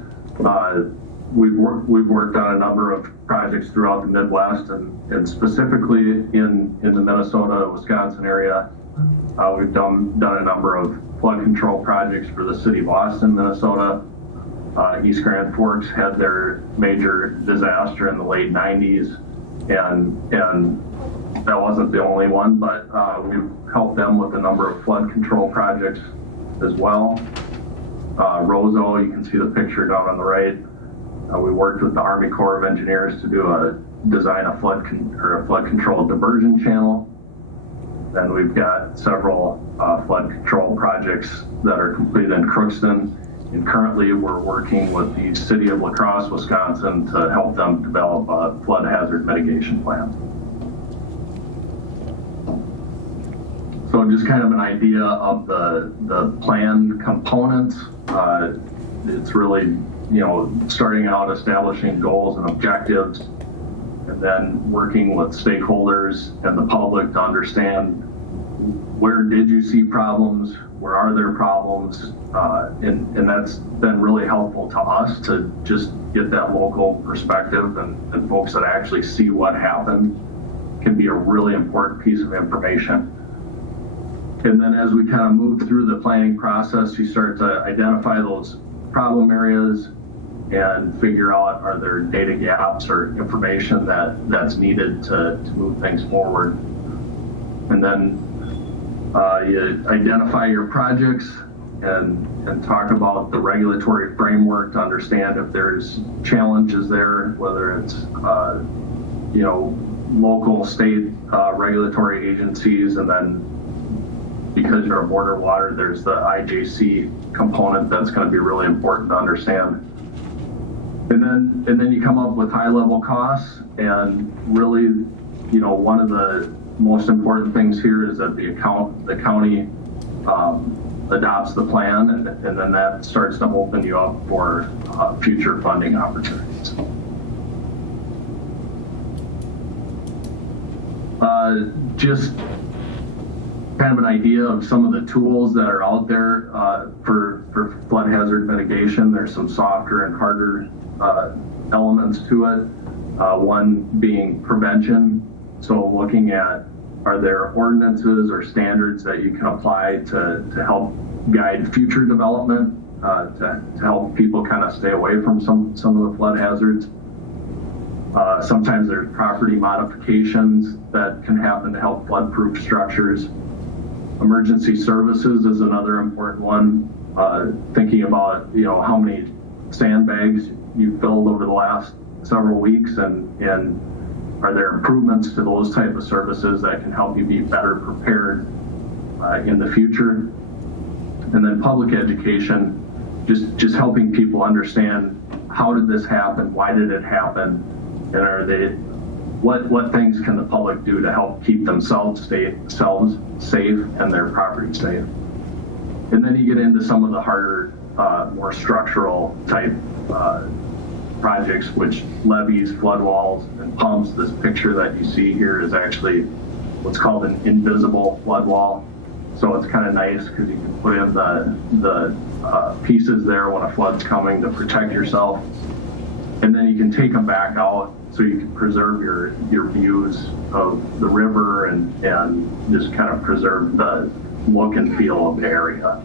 We've worked on a number of projects throughout the Midwest, and specifically in the Minnesota, Wisconsin area. We've done a number of flood control projects for the city of Austin, Minnesota. East Grand Forks had their major disaster in the late 90s, and that wasn't the only one, but we've helped them with a number of flood control projects as well. Roseau, you can see the picture down on the right, We worked with the Army Corps of Engineers to design a flood control diversion channel. Then we've got several flood control projects that are completed in Crookston. And currently we're working with the city of La Crosse, Wisconsin to help them develop a flood hazard mitigation plan. So just kind of an idea of the plan components. It's really, starting out establishing goals and objectives, and then working with stakeholders and the public to understand where did you see problems, where are there problems, and that's been really helpful to us to just get that local perspective, and folks that actually see what happened can be a really important piece of information. And then as we kind of move through the planning process, you start to identify those problem areas and figure out, are there data gaps or information that's needed to move things forward. And then you identify your projects and talk about the regulatory framework to understand if there's challenges there, whether it's local, state regulatory agencies, and then because you're a border water, there's the IJC component that's going to be really important to understand. And then you come up with high-level costs, and really, one of the most important things here is that the county adopts the plan, and then that starts to open you up for future funding opportunities. Just kind of an idea of some of the tools that are out there for flood hazard mitigation. There's some softer and harder elements to it. One being prevention. So looking at, are there ordinances or standards that you can apply to help guide future development, to help people kind of stay away from some of the flood hazards. Sometimes there's property modifications that can happen to help flood-proof structures. Emergency services is another important one. Thinking about how many sandbags you filled over the last several weeks, and are there improvements to those type of services that can help you be better prepared in the future? And then public education, just helping people understand, how did this happen, why did it happen, and what things can the public do to help keep themselves safe and their property safe. And then you get into some of the harder, more structural type projects, which levees, flood walls, and pumps. This picture that you see here is actually what's called an invisible flood wall. So it's kind of nice because you can put in the pieces there when a flood's coming to protect yourself. And then you can take them back out so you can preserve your views of the river and just kind of preserve the look and feel of the area.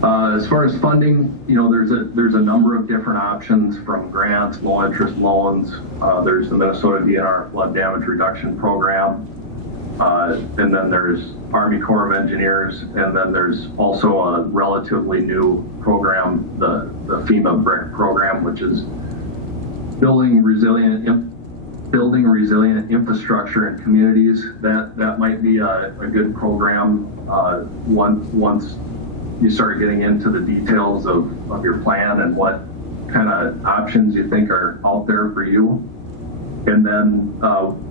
As far as funding, there's a number of different options, from grants, low interest loans. There's the Minnesota DNR Flood Damage Reduction Program, and then there's Army Corps of Engineers, and then there's also a relatively new program, the FEMA BRIC program, which is building resilient infrastructure in communities. That might be a good program once you start getting into the details of your plan and what kind of options you think are out there for you. And then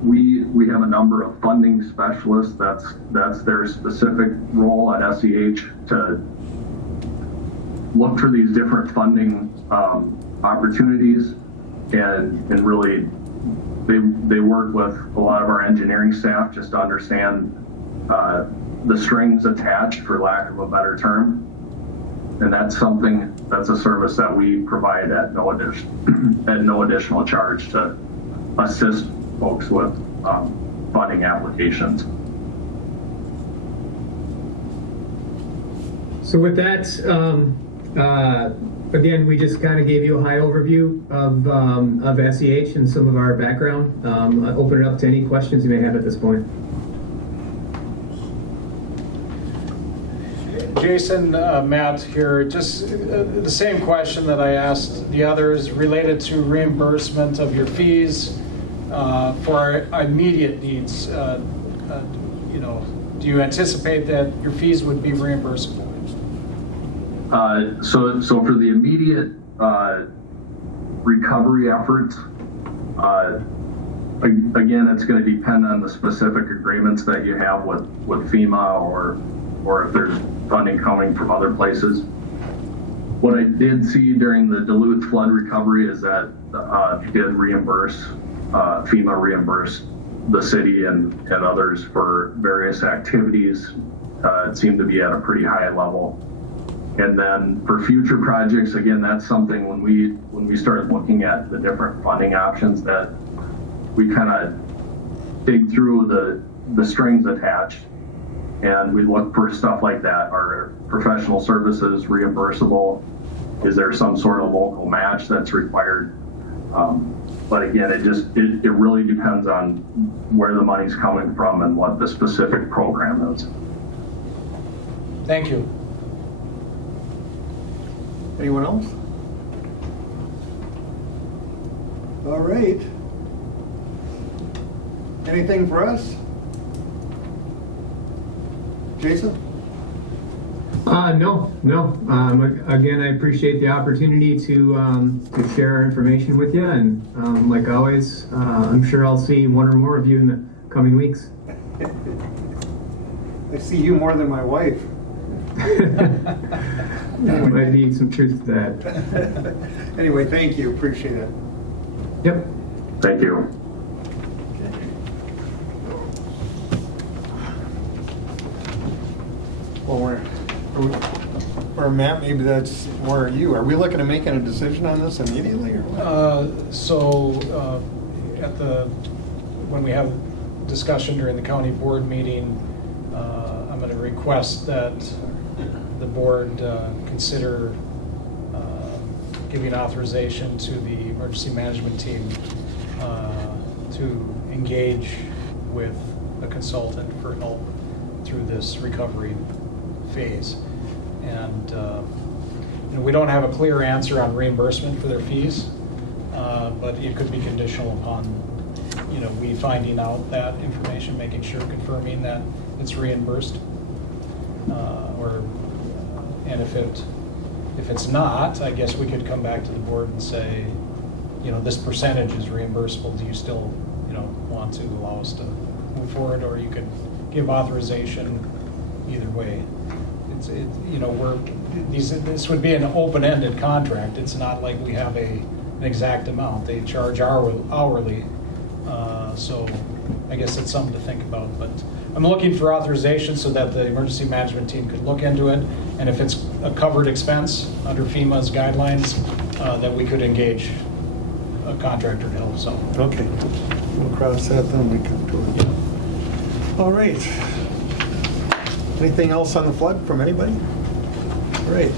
we have a number of funding specialists. That's their specific role at SEH, to look for these different funding opportunities, and really they work with a lot of our engineering staff just to understand the strings attached, for lack of a better term. And that's a service that we provide at no additional charge to assist folks with funding applications. So with that, again, we just kind of gave you a high overview of SEH and some of our background. I'll open it up to any questions you may have at this point. Jason, Matt here, just the same question that I asked the others related to reimbursement of your fees for our immediate needs. You know, do you anticipate that your fees would be reimbursable? So for the immediate recovery efforts, again, it's going to depend on the specific agreements that you have with FEMA or if there's funding coming from other places. What I did see during the Duluth flood recovery is that FEMA reimbursed the city and others for various activities. It seemed to be at a pretty high level. And then for future projects, again, that's something when we start looking at the different funding options that we kind of dig through the strings attached, and we look for stuff like that. Are professional services reimbursable? Is there some sort of local match that's required? But again, it really depends on where the money's coming from and what the specific program is. Thank you. Anyone else? All right. Anything for us? Jason? No. Again, I appreciate the opportunity to share our information with you, and like always, I'm sure I'll see one or more of you in the coming weeks. I see you more than my wife. There might be some truth to that. Anyway, thank you. Appreciate it. Yep. Thank you. Well, or Matt, maybe that's where you are. We looking at making a decision on this immediately, or what? When we have discussion during the county board meeting, I'm going to request that the board consider giving authorization to the emergency management team to engage with a consultant for help through this recovery phase. And we don't have a clear answer on reimbursement for their fees, but it could be conditional upon we finding out that information, making sure, confirming that it's reimbursed, and if it's not, I guess we could come back to the board and say, this percentage is reimbursable. Do you still want to allow us to move forward, or you could give authorization either way. This would be an open-ended contract. It's not like we have an exact amount. They charge hourly, so I guess it's something to think about. But I'm looking for authorization so that the emergency management team could look into it, and if it's a covered expense under FEMA's guidelines, that we could engage a contractor to help us out. Okay, we'll cross that then we come to it. Yeah. All right. Anything else on the flood from anybody? All right.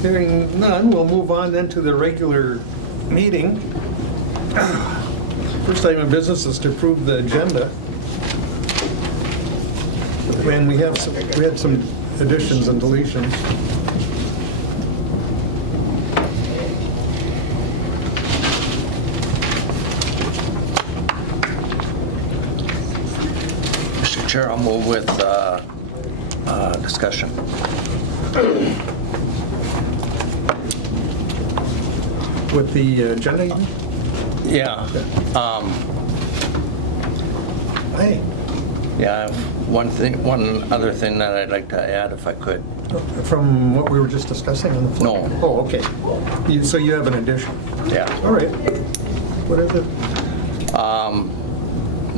Hearing none, we'll move on then to the regular meeting. First item of business is to approve the agenda. And we had some additions and deletions. Mr. Chair, I'll move with discussion. With the agenda? Yeah. Hey. Yeah, I have one other thing that I'd like to add, if I could. From what we were just discussing on the floor? No. Oh, okay. So you have an addition? Yeah. All right. What is it?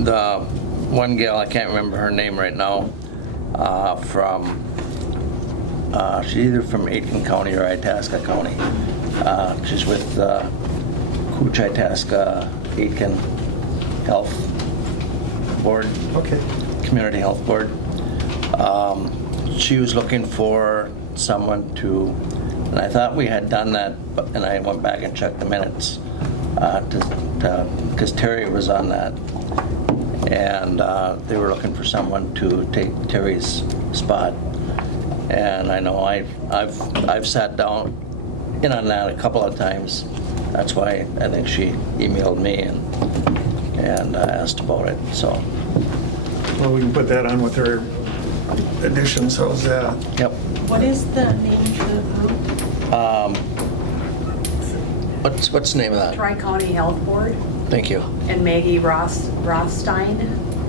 The one gal, I can't remember her name right now, she's either from Aitkin County or Itasca County. She's with Koochiching Aitkin Health Board. Okay. Community Health Board. She was looking for someone to, and I thought we had done that, and I went back and checked the minutes because Terry was on that, and they were looking for someone to take Terry's spot. And I know I've sat down in on that a couple of times. That's why I think she emailed me and asked about it, so. Well, we can put that on with her additions, how's that? Yep. What is the name of the group? What's the name of that? Tri-County Health Board, Thank you. and Maggie Rothstein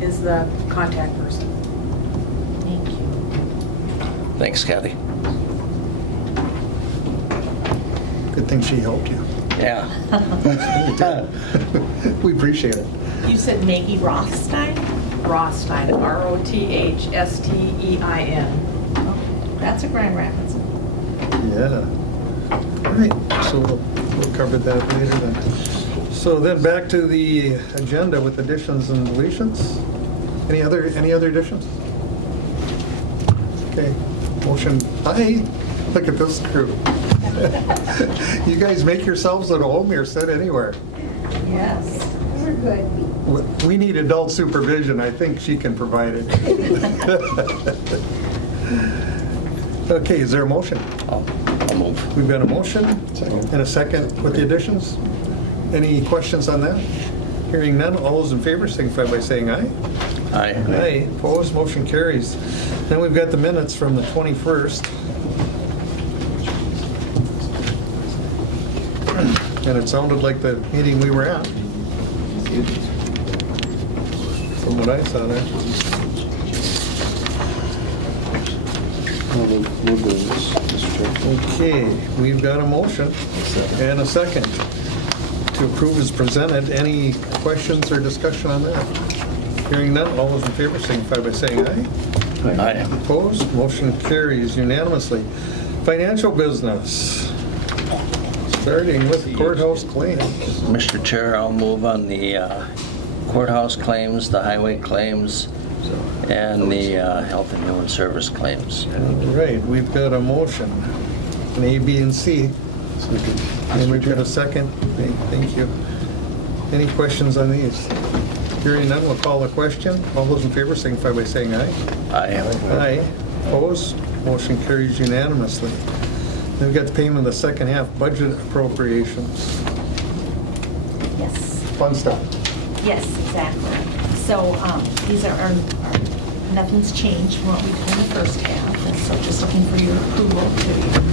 is the contact person. Thank you. Thanks, Kathy. Good thing she helped you. Yeah. We appreciate it. You said Maggie Rothstein? Rothstein, Rothstein. That's a Grand Rapids. Yeah. All right, so we'll cover that later then. So then back to the agenda with additions and deletions. Any other additions? Okay, motion, hi, look at this crew. You guys make yourselves at home or sit anywhere. Yes, we're good. We need adult supervision, I think she can provide it. Okay, is there a motion? I'll move. We've got a motion and a second with the additions. Any questions on that? Hearing none, all those in favor signify by saying aye. Aye. Aye, opposed, motion carries. Then we've got the minutes from the 21st. And it sounded like the meeting we were at. From what I saw there. Okay, we've got a motion and a second to approve as presented. Any questions or discussion on that? Hearing none, all those in favor signify by saying aye. Aye. Opposed, motion carries unanimously. Financial business. Starting with courthouse claims. Mr. Chair, I'll move on the courthouse claims, the highway claims, and the health and human service claims. All right, we've got a motion, an A, B, and C. And we've got a second. Okay, thank you. Any questions on these? Hearing none, we'll call the question. All those in favor signify by saying aye. Aye. Aye. Opposed? Motion carries unanimously. Then we've got the payment of the second half budget appropriations. Yes, Fun stuff. yes, exactly. So these are nothing's changed from what we did in the first half, and so just looking for your approval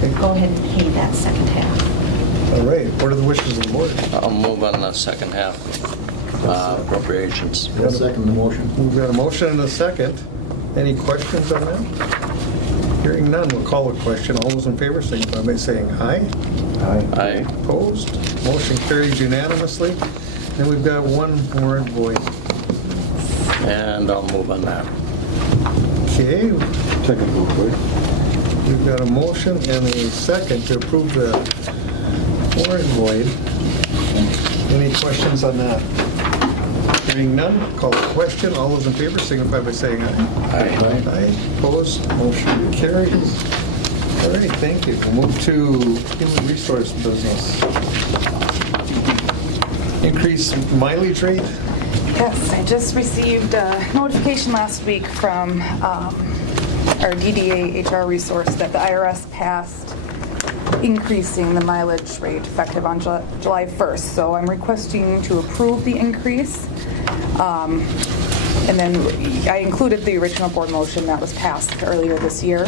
to go ahead and pay that second half. All right, what are the wishes of the board? I'll move on the second half appropriations. I'll second the motion. We've got a motion and a second. Any questions on that? Hearing none, we'll call the question. All those in favor signify by saying aye. Aye. Opposed? Motion carries unanimously. And we've got one more void. And I'll move on that. Okay. Second void. We've got a motion and a second to approve the warrant void. Any questions on that? Hearing none, call the question. All those in favor signify by saying aye. Aye. Aye. Opposed? Motion carries. All right, thank you. We'll move to human resource business. Increase mileage rate? Yes, I just received a notification last week from our DDA HR resource that the IRS passed increasing the mileage rate effective on July 1st. So I'm requesting to approve the increase. And then I included the original board motion that was passed earlier this year.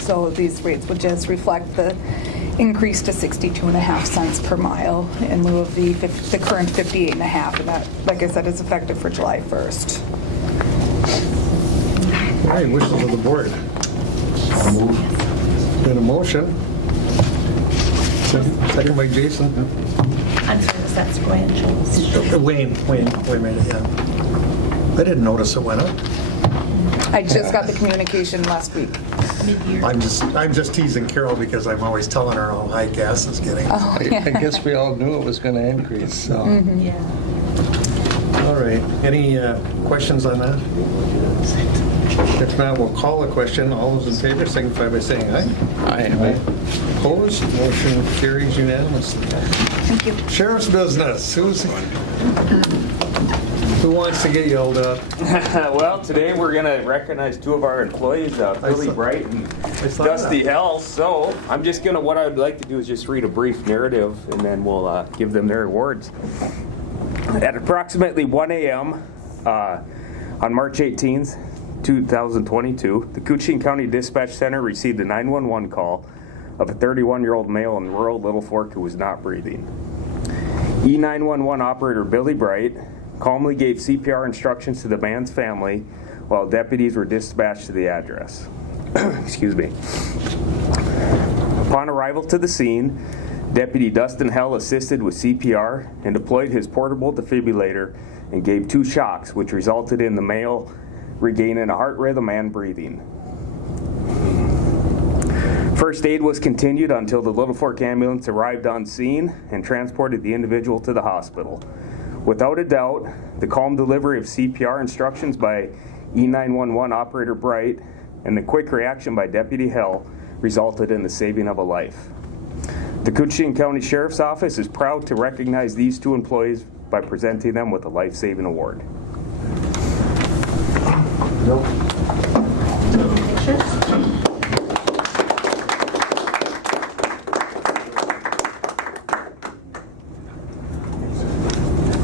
So these rates would just reflect the increase to 62.5 cents per mile in lieu of the current 58.5, and that, like I said, is effective for July 1st. All right, wishes of the board. I'll move. Got a motion. Second by Jason. I'm sorry, was that Wayne, wait a minute, yeah. I didn't notice it went up. I just got the communication last week. mid-year? I'm just teasing Carol because I'm always telling her how high gas is getting. Oh, yeah. I guess we all knew it was going to increase, so. Yeah. All right, any questions on that? If not, we'll call the question. All those in favor signify by saying aye. Aye. Opposed? Motion carries unanimously. Thank you. Sheriff's business. Who's? Who wants to get yelled at? Well, today we're going to recognize two of our employees, Billy Bright and Dusty Hell. So I'm just going to, what I would like to do is just read a brief narrative and then we'll give them their awards. At approximately 1 a.m. On March 18th, 2022, the Koochiching County Dispatch Center received a 911 call of a 31-year-old male in rural Little Fork who was not breathing. E911 operator Billy Bright calmly gave CPR instructions to the man's family while deputies were dispatched to the address. Excuse me. Upon arrival to the scene, Deputy Dustin Hell assisted with CPR and deployed his portable defibrillator and gave 2 shocks, which resulted in the male regaining a heart rhythm and breathing. First aid was continued until the Little Fork ambulance arrived on scene and transported the individual to the hospital. Without a doubt, the calm delivery of CPR instructions by E911 operator Bright and the quick reaction by Deputy Hell resulted in the saving of a life. The Koochiching County Sheriff's Office is proud to recognize these 2 employees by presenting them with a life-saving award.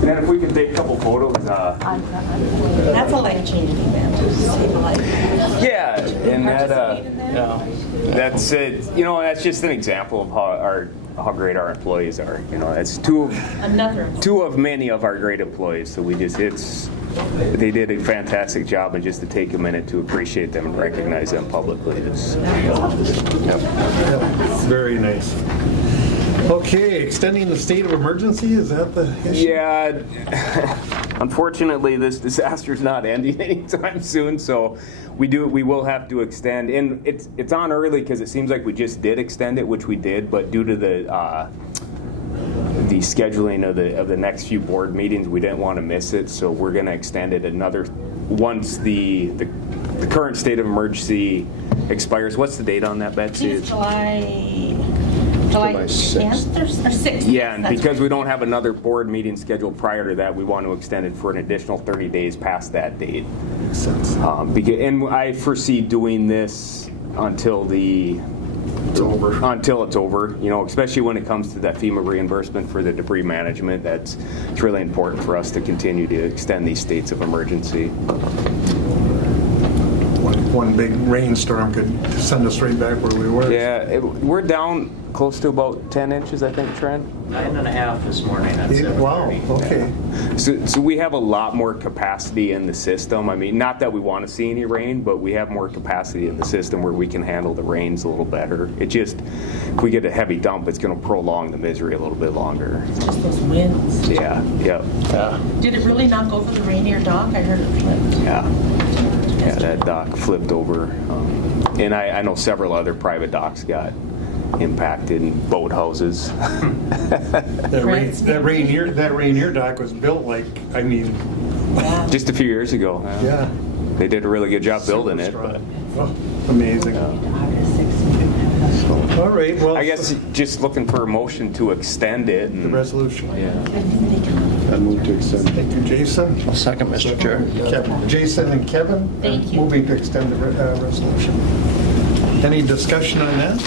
And if we can take a couple photos. That's a life-changing event, to save a life. Yeah, and that's it. You know, that's just an example of how great our employees are. You know, it's two of many of our great employees. So they did a fantastic job, and just to take a minute to appreciate them and recognize them publicly is Very nice. Okay, extending the state of emergency, is that the issue? Yeah, unfortunately, this disaster is not ending anytime soon, so we will have to extend. And it's on early because it seems like we just did extend it, which we did, but due to the scheduling of the next few board meetings, we didn't want to miss it, so we're going to extend it another once the current state of emergency expires. What's the date on that, Betsy? It's July 10th or 6th. Yeah, and because we don't have another board meeting scheduled prior to that, we want to extend it for an additional 30 days past that date. Makes sense. And I foresee doing this until it's over. You know, especially when it comes to that FEMA reimbursement for the debris management. It's really important for us to continue to extend these states of emergency. One big rainstorm could send us right back where we were. Yeah, we're down close to about 10 inches, I think, Trent. 9.5 this morning at 7:30. Wow, okay. So we have a lot more capacity in the system. I mean, not that we want to see any rain, but we have more capacity in the system where we can handle the rains a little better. It just, if we get a heavy dump, it's going to prolong the misery a little bit longer. It's just those winds. Yeah. Did it really knock over the Rainier dock? I heard it flipped. Yeah, that dock flipped over. And I know several other private docks got impacted in boathouses. That Rainier dock was built just a few years ago. Yeah. They did a really good job building it. But, amazing. All right, well. I guess just looking for a motion to extend it. The resolution. Yeah. I move to extend. Thank you, Jason. I'll second, Mr. Chair. Jason and Kevin. Thank you. Moving to extend the resolution. Any discussion on that?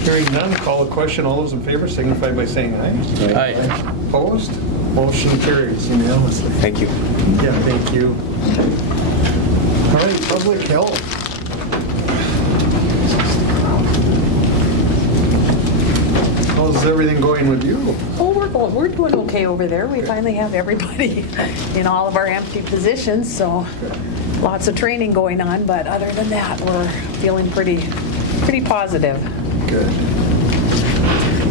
Hearing none, call the question. All those in favor signify by saying aye. Aye. Opposed? Motion carries unanimously. Thank you. Yeah, thank you. All right, public health. How's everything going with you? Oh, we're doing okay over there. We finally have everybody in all of our empty positions, so lots of training going on, but other than that, we're feeling pretty positive. Good.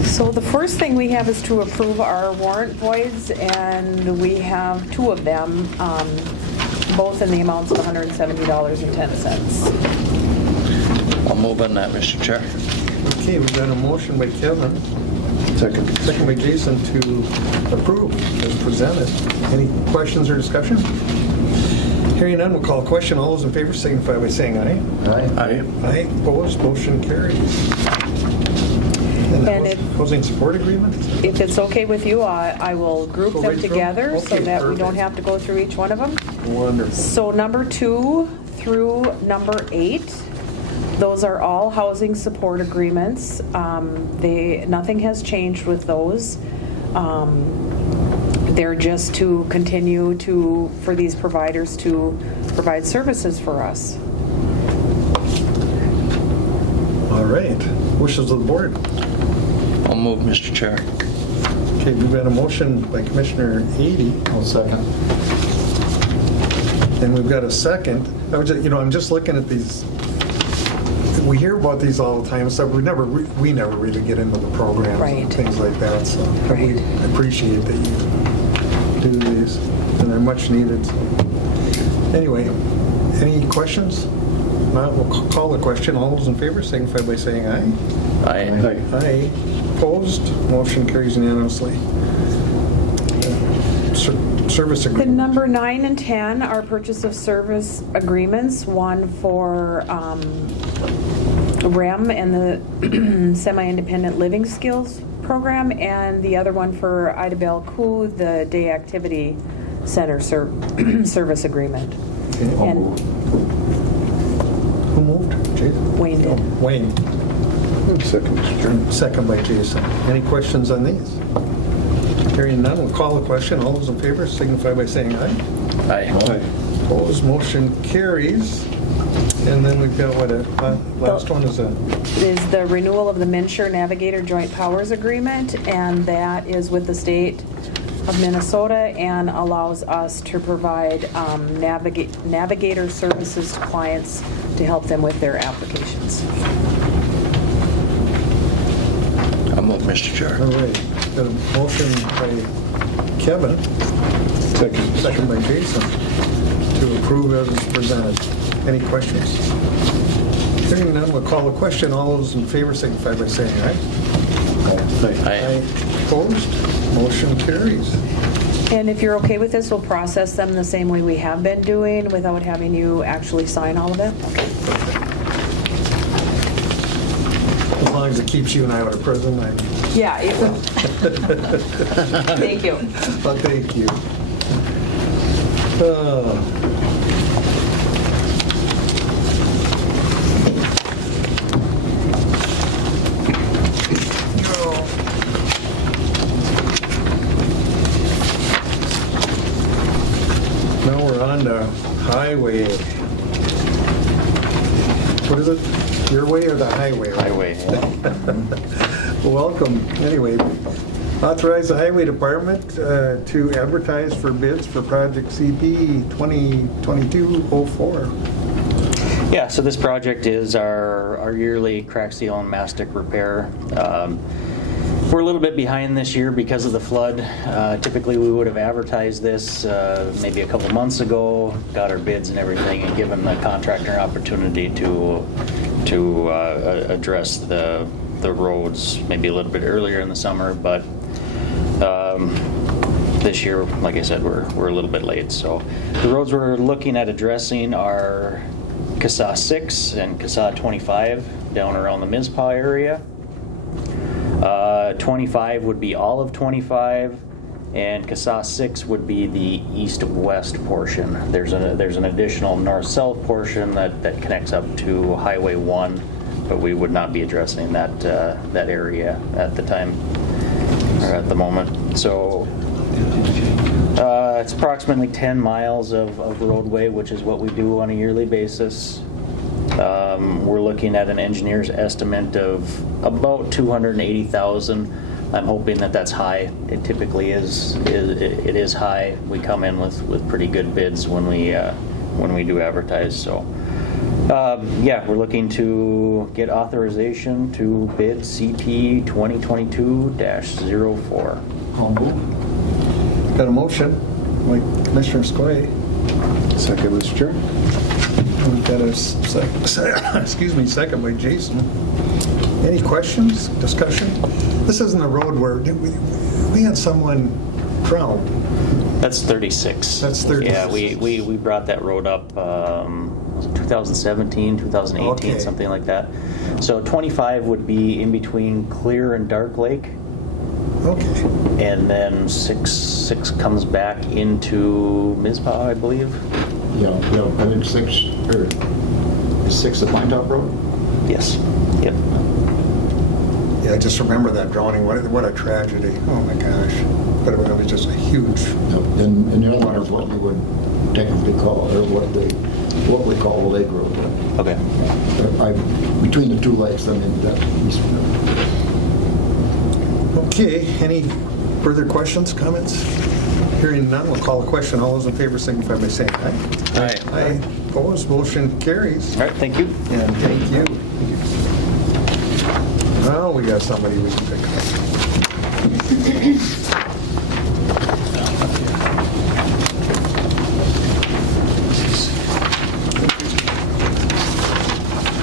So the first thing we have is to approve our warrant voids, and we have 2 of them, both in the amounts of $170.10. I'll move on that, Mr. Chair. Okay, we've got a motion by Kevin. Second by Jason to approve as presented. Any questions or discussion? Hearing none, we'll call a question. All those in favor signify by saying aye. Aye. Aye. Opposed? Motion carries. And housing support agreement? If it's okay with you, I will group Go them right through? together so Okay, that we perfect. don't have to go through each one of them. Wonderful. So number 2 through number 8, those are all housing support agreements. Nothing has changed with those. They're just to continue for these providers to provide services for us. All right. Wishes of the board. I'll move, Mr. Chair. Okay, we've got a motion by Commissioner Ady. I'll second. And we've got a second. I'm just looking at these. We hear about these all the time, so we never really get into the programs and things like that. So we appreciate that you do these, and they're much needed. So. Anyway, any questions? Not, we'll call the question. All those in favor signify by saying aye. Aye. Aye. Opposed? Motion carries unanimously. Service The agreement. number 9 and 10 are purchase of service agreements, one for REM and the Semi-Independent Living Skills Program, and the other one for Ida Bell Koo, the Day Activity Center service agreement. Okay. And who moved? Jason? Wayne did. Oh, Wayne. Second by Jason. Any questions on these? Hearing none, we'll call the question. All those in favor signify by saying aye. Aye. Opposed, motion carries. And then we've got last one is the renewal of the Minsure Navigator Joint Powers Agreement, and that is with the state of Minnesota and allows us to provide navigator services to clients to help them with their applications. I'll move, Mr. Chair. all right. Got a motion by Kevin. Second by Jason to approve as presented. Any questions? Hearing none, we'll call the question. All those in favor signify by saying aye. Aye. Opposed? Motion carries. And if you're okay with this, we'll process them the same way we have been doing without having you actually sign all of it. As long as it keeps you and I out of prison, Yeah, it will. Thank you. Well, thank you. Now we're on the highway. What is it? Your way or the highway? Highway, yeah. Welcome. Anyway, authorize the highway department to advertise for bids for project CP 2022-04. Yeah, so this project is our yearly crack seal and mastic repair. We're a little bit behind this year because of the flood. Typically, we would have advertised this maybe a couple months ago, got our bids and everything, and given the contractor an opportunity to address the roads maybe a little bit earlier in the summer. But this year, like I said, we're a little bit late. So the roads we're looking at addressing are CASA 6 and CASA 25 down around the Mizpah area. 25 would be all of 25, and CASA 6 would be the east-west portion. There's an additional north-south portion that connects up to Highway 1, but we would not be addressing that area at the time, or at the moment. So it's approximately 10 miles of roadway, which is what we do on a yearly basis. We're looking at an engineer's estimate of about $280,000. I'm hoping that that's high. It typically is. It is high. We come in with pretty good bids when we do advertise. So yeah, we're looking to get authorization to bid CP 2022-04. Got a motion by Commissioner Skoye. Second, Mr. Chair. We've got a second by Jason. Any questions, discussion? This isn't a road where we had someone drown. That's 36. That's 36. Yeah, we brought that road up 2017, 2018, Okay. something like that. So 25 would be in between Clear and Dark Lake. Okay. And then 6 comes back into Mizpah, I believe. Yeah, I think 6, or is 6 the Pine Top Road? Yes. Yep. Yeah, I just remember that drowning. What a tragedy. Oh my gosh. But it was just a huge. And the other one is what we would technically call, or what we call the Lake Road. Okay. Between the two lakes, I mean, that east one. Okay, any further questions, comments? Hearing none, we'll call the question. All those in favor signify by saying aye. Aye. Aye. Opposed, motion carries. All right, thank you. And thank you. Now we got somebody we can pick up.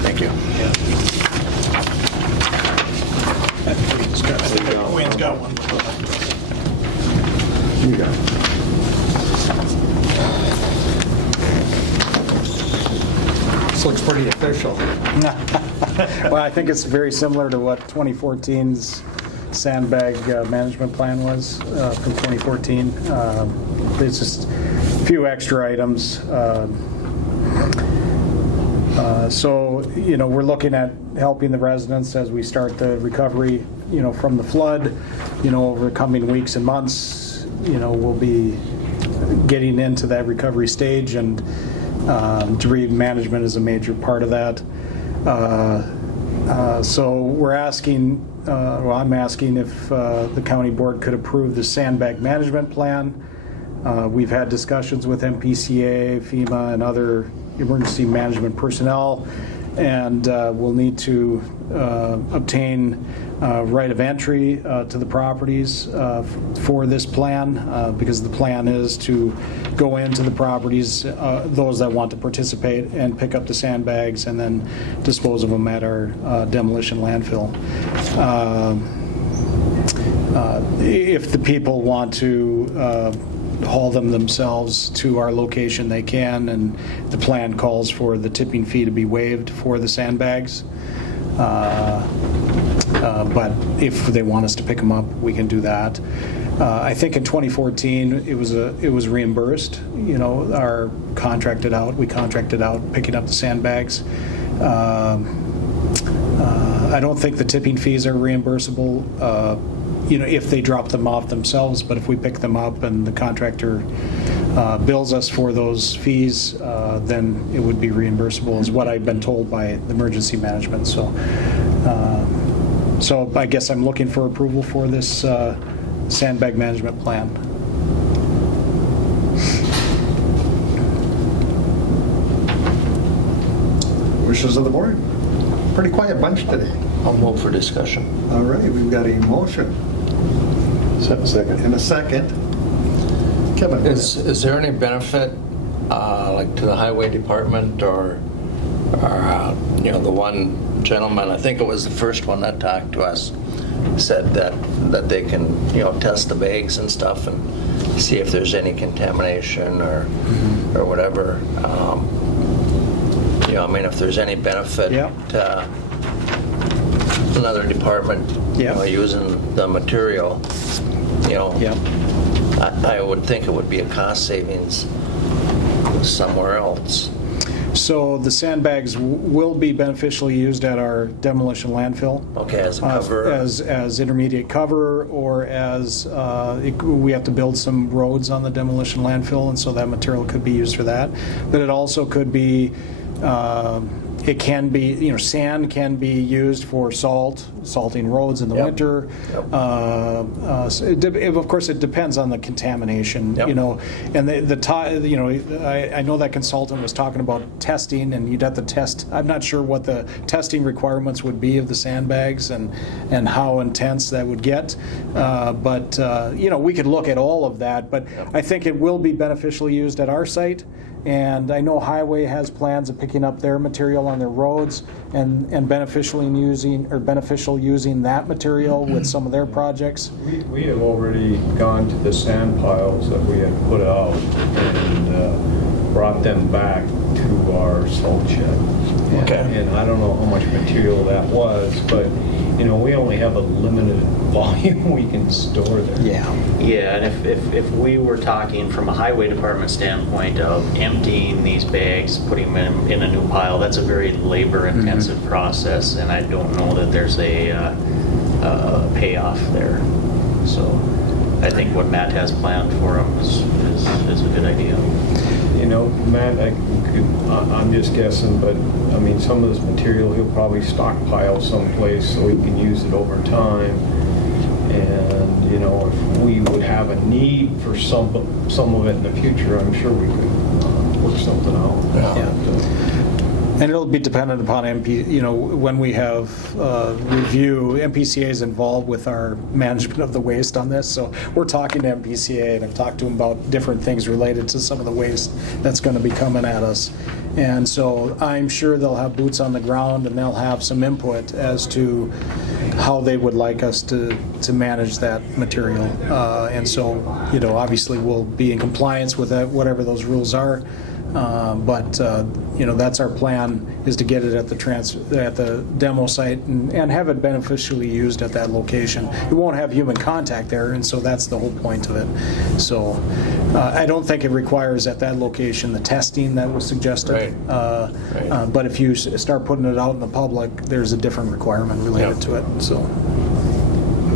Thank you. Wayne's got one. You got it. This looks pretty official. Well, I think it's very similar to what 2014's Sandbag management plan was from 2014. There's just a few extra items. So, we're looking at helping the residents as we start the recovery, from the flood, over the coming weeks and months. We'll be getting into that recovery stage, and debris management is a major part of that. So we're asking, I'm asking if the county board could approve the Sandbag management plan. We've had discussions with MPCA, FEMA, and other emergency management personnel, and we'll need to obtain right of entry to the properties for this plan, because the plan is to go into the properties, those that want to participate, and pick up the sandbags and then dispose of them at our demolition landfill. If the people want to haul them themselves to our location, they can, and the plan calls for the tipping fee to be waived for the sandbags. But if they want us to pick them up, we can do that. I think in 2014 it was reimbursed. Our we contracted out picking up the sandbags. I don't think the tipping fees are reimbursable. If they drop them off themselves, but if we pick them up and the contractor bills us for those fees, then it would be reimbursable, is what I've been told by the emergency management. So I guess I'm looking for approval for this sandbag management plan. Wishes of the board. Pretty quiet bunch today. I'll move for discussion. All right, we've got a motion. Second. And a second. Kevin. Is there any benefit, like to the highway department or the one gentleman, I think it was the first one that talked to us, said that they can, test the bags and stuff and see if there's any contamination or whatever. If there's any benefit to another department, using the material, I would think it would be a cost savings somewhere else. So the sandbags will be beneficially used at our demolition landfill. Okay, as a cover? As intermediate cover, or as we have to build some roads on the demolition landfill, and so that material could be used for that. But it also could be, it can be, sand can be used for salting roads in the winter. Of course, it depends on the contamination, and I know that consultant was talking about testing, and you'd have to test. I'm not sure what the testing requirements would be of the sandbags and how intense that would get. But we could look at all of that, but I think it will be beneficially used at our site. And I know Highway has plans of picking up their material on their roads and beneficial using that material with some of their projects. We have already gone to the sand piles that we had put out, and brought them back to our salt shed. Okay. And I don't know how much material that was, but, you know, we only have a limited volume we can store there. Yeah, and if we were talking from a highway department standpoint of emptying these bags, putting them in a new pile, that's a very labor-intensive process, and I don't know that there's a payoff there. So I think what Matt has planned for them is a good idea. You know, Matt, I'm just guessing, but I mean, some of this material he'll probably stockpile someplace so he can use it over time. And, you know, if we would have a need for some of it in the future, I'm sure we could work something out. Yeah. And it'll be dependent upon when we have review, MPCA is involved with our management of the waste on this. So we're talking to MPCA, and I've talked to them about different things related to some of the waste that's going to be coming at us. And so I'm sure they'll have boots on the ground, and they'll have some input as to how they would like us to manage that material. And so, you know, obviously we'll be in compliance with that, whatever those rules are. But you know, that's our plan, is to get it at the demo site and have it beneficially used at that location. It won't have human contact there, and so that's the whole point of it. So I don't think it requires at that location the testing that was suggested. Right. But if you start putting it out in the public, there's a different requirement related to it. So.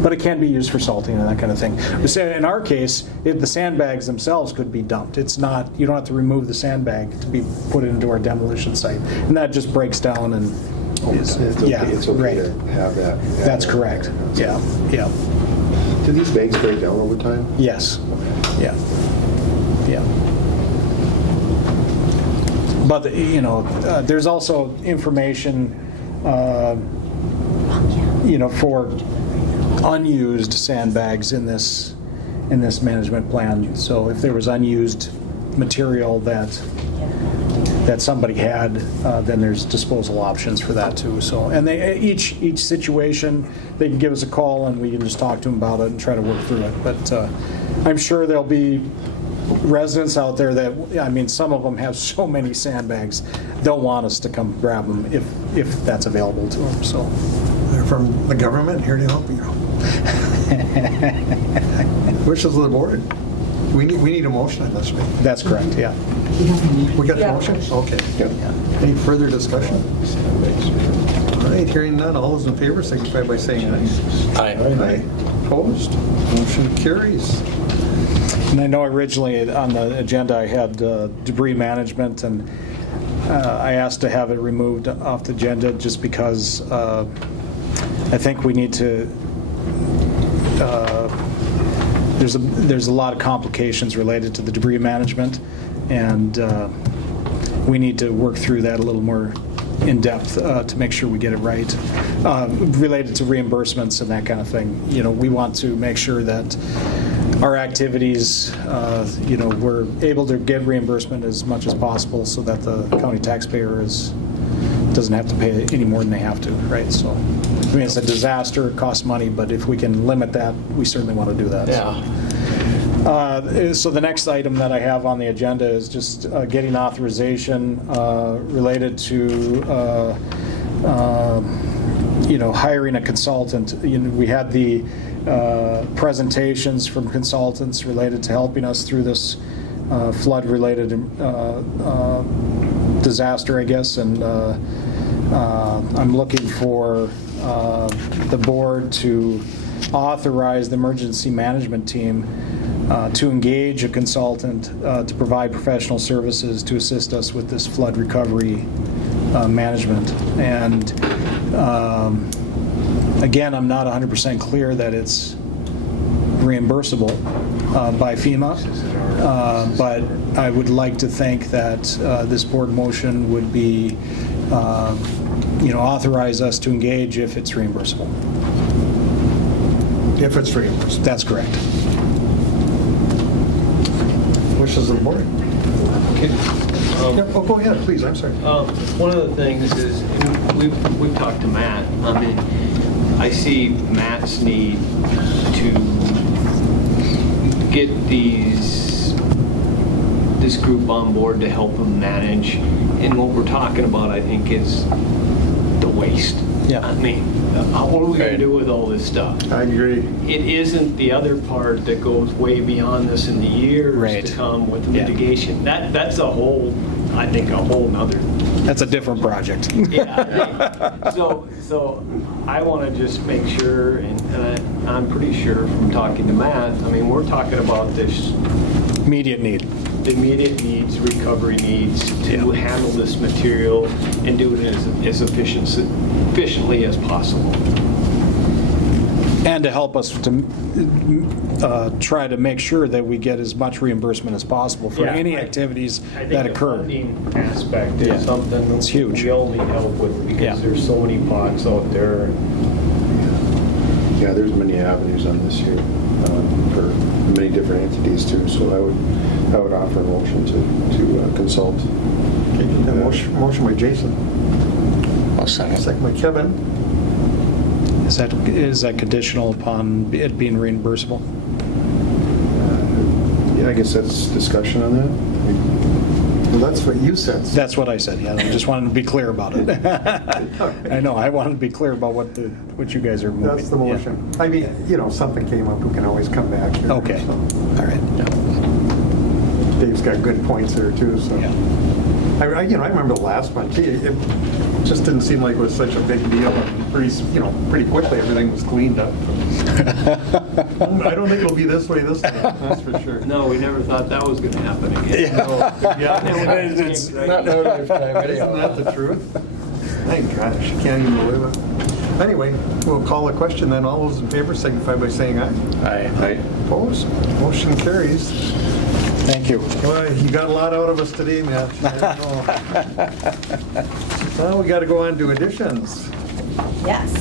But it can be used for salting and that kind of thing. In our case, the sandbags themselves could be dumped. It's not, you don't have to remove the sandbag to be put into our demolition site. And that just breaks down and it's okay to have that. That's correct. Yeah. Do these bags break down over time? Yes. Yeah. But, you know, there's also information, you know, for unused sandbags in this management plan. So if there was unused material that somebody had, then there's disposal options for that too. So, and each situation, they can give us a call and we can just talk to them about it and try to work through it. But I'm sure there'll be residents out there that, I mean, some of them have so many sandbags, they'll want us to come grab them if that's available to them. So they're from the government, here to help you. Wishes of the board. We need a motion on this, right? That's correct, yeah. We got a motion? Okay. Any further discussion? All right, hearing none, all those in favor signify by saying aye. Aye. Opposed? Motion carries. And I know originally on the agenda I had debris management, and I asked to have it removed off the agenda just because I think we need to there's a lot of complications related to the debris management, and we need to work through that a little more in depth to make sure we get it right. Related to reimbursements and that kind of thing, you know, we want to make sure that our activities, you know, we're able to get reimbursement as much as possible so that the county taxpayer doesn't have to pay any more than they have to, right? So, I mean, it's a disaster, it costs money, but if we can limit that, we certainly want to do that. Yeah. So the next item that I have on the agenda is just getting authorization related to you know, hiring a consultant. You know, we had the presentations from consultants related to helping us through this flood-related disaster, I guess, and I'm looking for the board to authorize the emergency management team to engage a consultant to provide professional services to assist us with this flood recovery management. And again, I'm not 100% clear that it's reimbursable by FEMA, but I would like to think that this board motion would be, you know, authorize us to engage if it's reimbursable. If it's reimbursable. That's correct. Wishes of the board. Okay. Go ahead, please. I'm sorry. One of the things is we've talked to Matt. I mean, I see Matt's need to get this this group on board to help them manage. And what we're talking about, I think, is the waste. Yeah. I mean, what are we going to do with all this stuff? I agree. It isn't the other part that goes way beyond this in the years to come with the mitigation. That's a whole, I think, a whole nother. That's a different project. Yeah. So I want to just make sure, and I'm pretty sure from talking to Matt, I mean, we're talking about this Immediate need. the immediate needs, recovery needs to handle this material and do it as efficiently as possible. And to help us to try to make sure that we get as much reimbursement as possible for any activities that occur. I think the funding aspect is something it's huge. we all need help with because there's so many pots out there. Yeah, there's many avenues on this here for many different entities too. So I would offer a motion to consult. Motion by Jason. I'll second. Second by Kevin. Is that conditional upon it being reimbursable? Yeah, I guess that's discussion on that. Well, that's what you said. That's what I said, yeah. I just wanted to be clear about it. I know, I wanted to be clear about what you guys are moving. That's the motion. I mean, if something came up, we can always come back here. Okay, so. all right. Dave's got good points there too, so. I remember the last one, gee, it just didn't seem like it was such a big deal. And pretty quickly everything was cleaned up. I don't think it'll be this way this time, that's for sure. No, we never thought that was going to happen again. It's not in our lifetime. Isn't that the truth? Thank gosh, I can't even believe it. Anyway, we'll call a question then. All those in favor signify by saying aye. Aye. Opposed? Motion carries. Thank you. Boy, you got a lot out of us today, Matt. Now we got to go on to additions. Yes.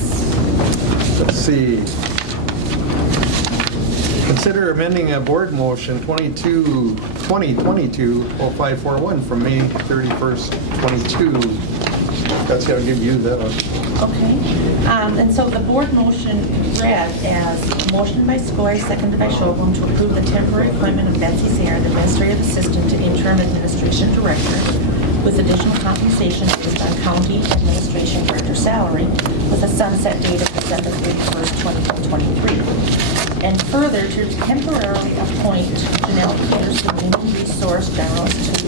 Let's see. Consider amending a board motion 2022-0541 from May 31st, 22. That's got to give you that one. Okay. And so the board motion read as motion by Scoy, seconded by Shobel, to approve the temporary appointment of Betsy Zarin, administrative assistant to interim administration director, with additional compensation based on county administration director salary, with a sunset date of December 31st, 2023. And further, to temporarily appoint Janelle Peterson, human resource generalist, to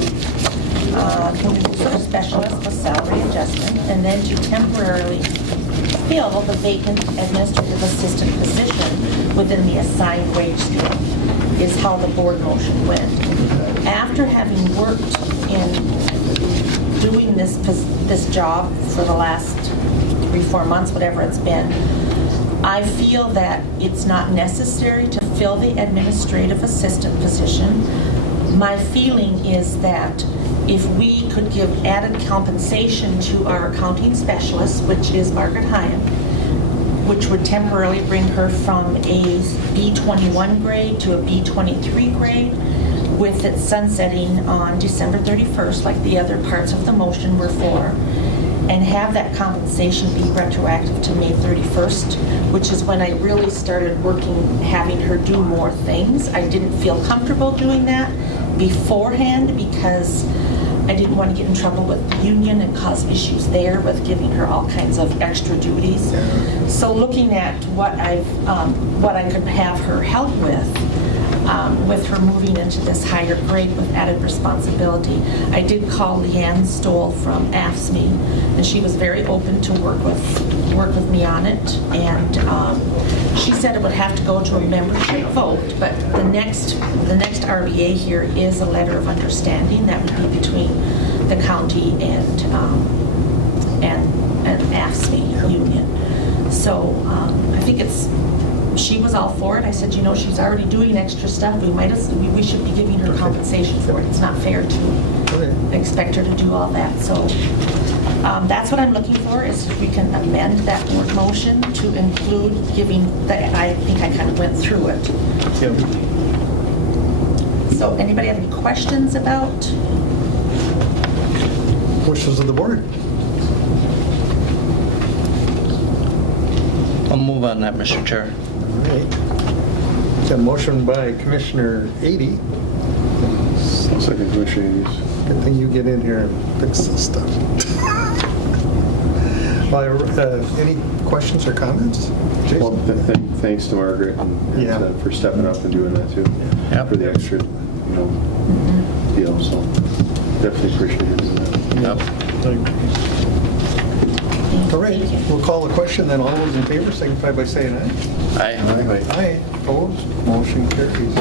human resource specialist with salary adjustment, and then to temporarily fill the vacant administrative assistant position within the assigned wage scale, is how the board motion went. After having worked in doing this job for the last 3-4 months, whatever it's been, I feel that it's not necessary to fill the administrative assistant position. My feeling is that if we could give added compensation to our accounting specialist, which is Margaret Hyam, which would temporarily bring her from a B21 grade to a B23 grade, with it sunsetting on December 31st, like the other parts of the motion were for, and have that compensation be retroactive to May 31st, which is when I really started working, having her do more things. I didn't feel comfortable doing that beforehand because I didn't want to get in trouble with the union and cause issues there with giving her all kinds of extra duties. So looking at what I could have her help with her moving into this higher grade with added responsibility, I did call Leanne Stoll from AFSCME, and she was very open to work with me on it. And she said it would have to go to a membership vote, but the next RBA here is a letter of understanding that would be between the county and AFSCME union. So I think she was all for it. I said, she's already doing extra stuff. We should be giving her compensation for it. It's not fair to expect her to do all that. So that's what I'm looking for, is if we can amend that board motion to include giving that. I think I kind of went through it. Yep. So anybody have any questions about? Wishes of the board. I'll move on that, Mr. Chair. All right. Got a motion by Commissioner 80. Second, Commissioner Hughes. Good thing you get in here and fix this stuff. Any questions or comments? Jason? Well, thanks to Margaret and for stepping up and doing that too. For the extra, deal. So definitely appreciate you doing that. All right, we'll call the question then. All those in favor signify by saying aye. Aye. Aye. Opposed? Motion carries.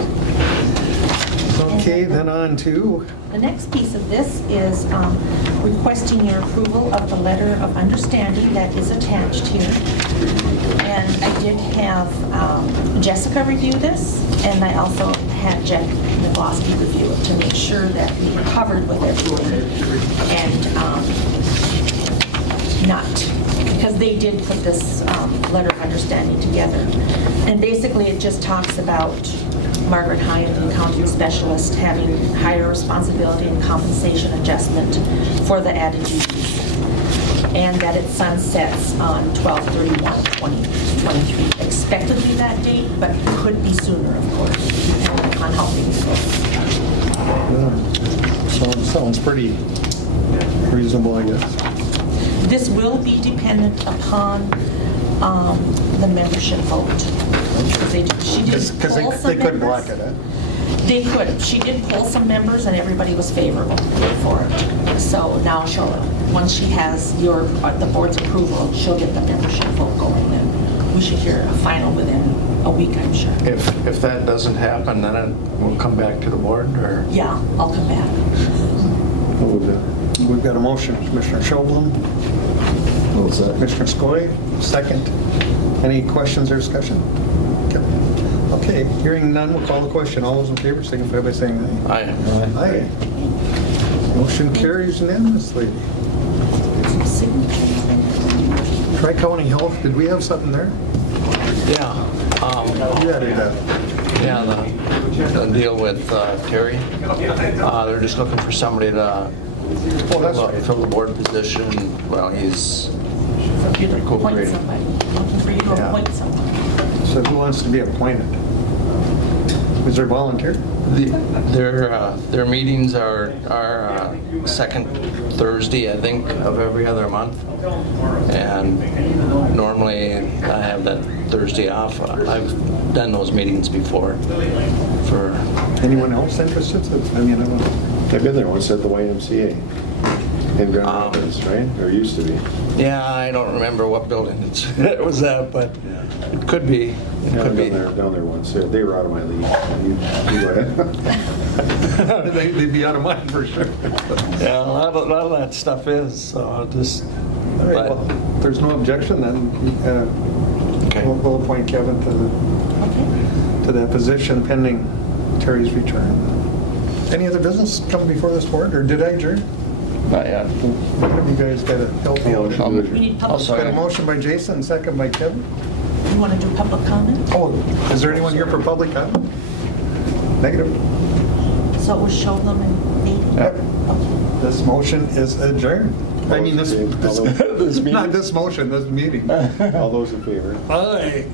Okay, then on to... The next piece of this is requesting your approval of the letter of understanding that is attached here. And I did have Jessica review this, and I also had Jeff Nagloski review it to make sure that we were covered with everything. And not, because they did put this letter of understanding together. And basically it just talks about Margaret Hyatt, the accounting specialist, having higher responsibility and compensation adjustment for the added duties, and that it sunsets on 12/31/2023. Expectedly that date, but could be sooner, of course, depending on how things go. Sounds pretty reasonable, I guess. This will be dependent upon the membership vote. Because they could block it, eh? They could. She did poll some members and everybody was favorable for it. So now once she has the board's approval, she'll get the membership vote going, and we should hear a final within a week, I'm sure. If that doesn't happen, then we'll come back to the board, or? Yeah, I'll come back. We've got a motion, Commissioner Schoblum. Commissioner Skoye, second. Any questions or discussion? Okay, hearing none, we'll call the question. All those in favor signify by saying aye. Aye. Aye. Motion carries unanimously. Tri-County Health, did we have something there? Yeah. You added that. Yeah, the deal with Terry. They're just looking for somebody to fill the board position. Well, he's recuperating. Looking for you to appoint someone. So who wants to be appointed? Is there volunteer? Their meetings are second Thursday, I think, of every other month. And normally I have that Thursday off. I've done those meetings before. For anyone else interested? I mean, I don't know. I've been there once at the YMCA in Grand Rapids, right? Or used to be. Yeah, I don't remember what building it was at, but it could be. It could be. Down there once. They were out of my league. You go ahead. They'd be out of mine for sure. Yeah, a lot of that stuff is. So I'll just. All right. Well, if there's no objection, then we'll appoint Kevin to that position pending Terry's return. Any other business come before this board, or did I adjourn? Not yet. Have you guys got a healthy motion? We need public Got a motion by Jason, second by Kevin. You want to do public comment? Oh, is there anyone here for public comment? Negative. So it was Schoblum and me? Yep. This motion is adjourned. I mean, this meeting. Not this motion, this meeting. All those in favor? Aye.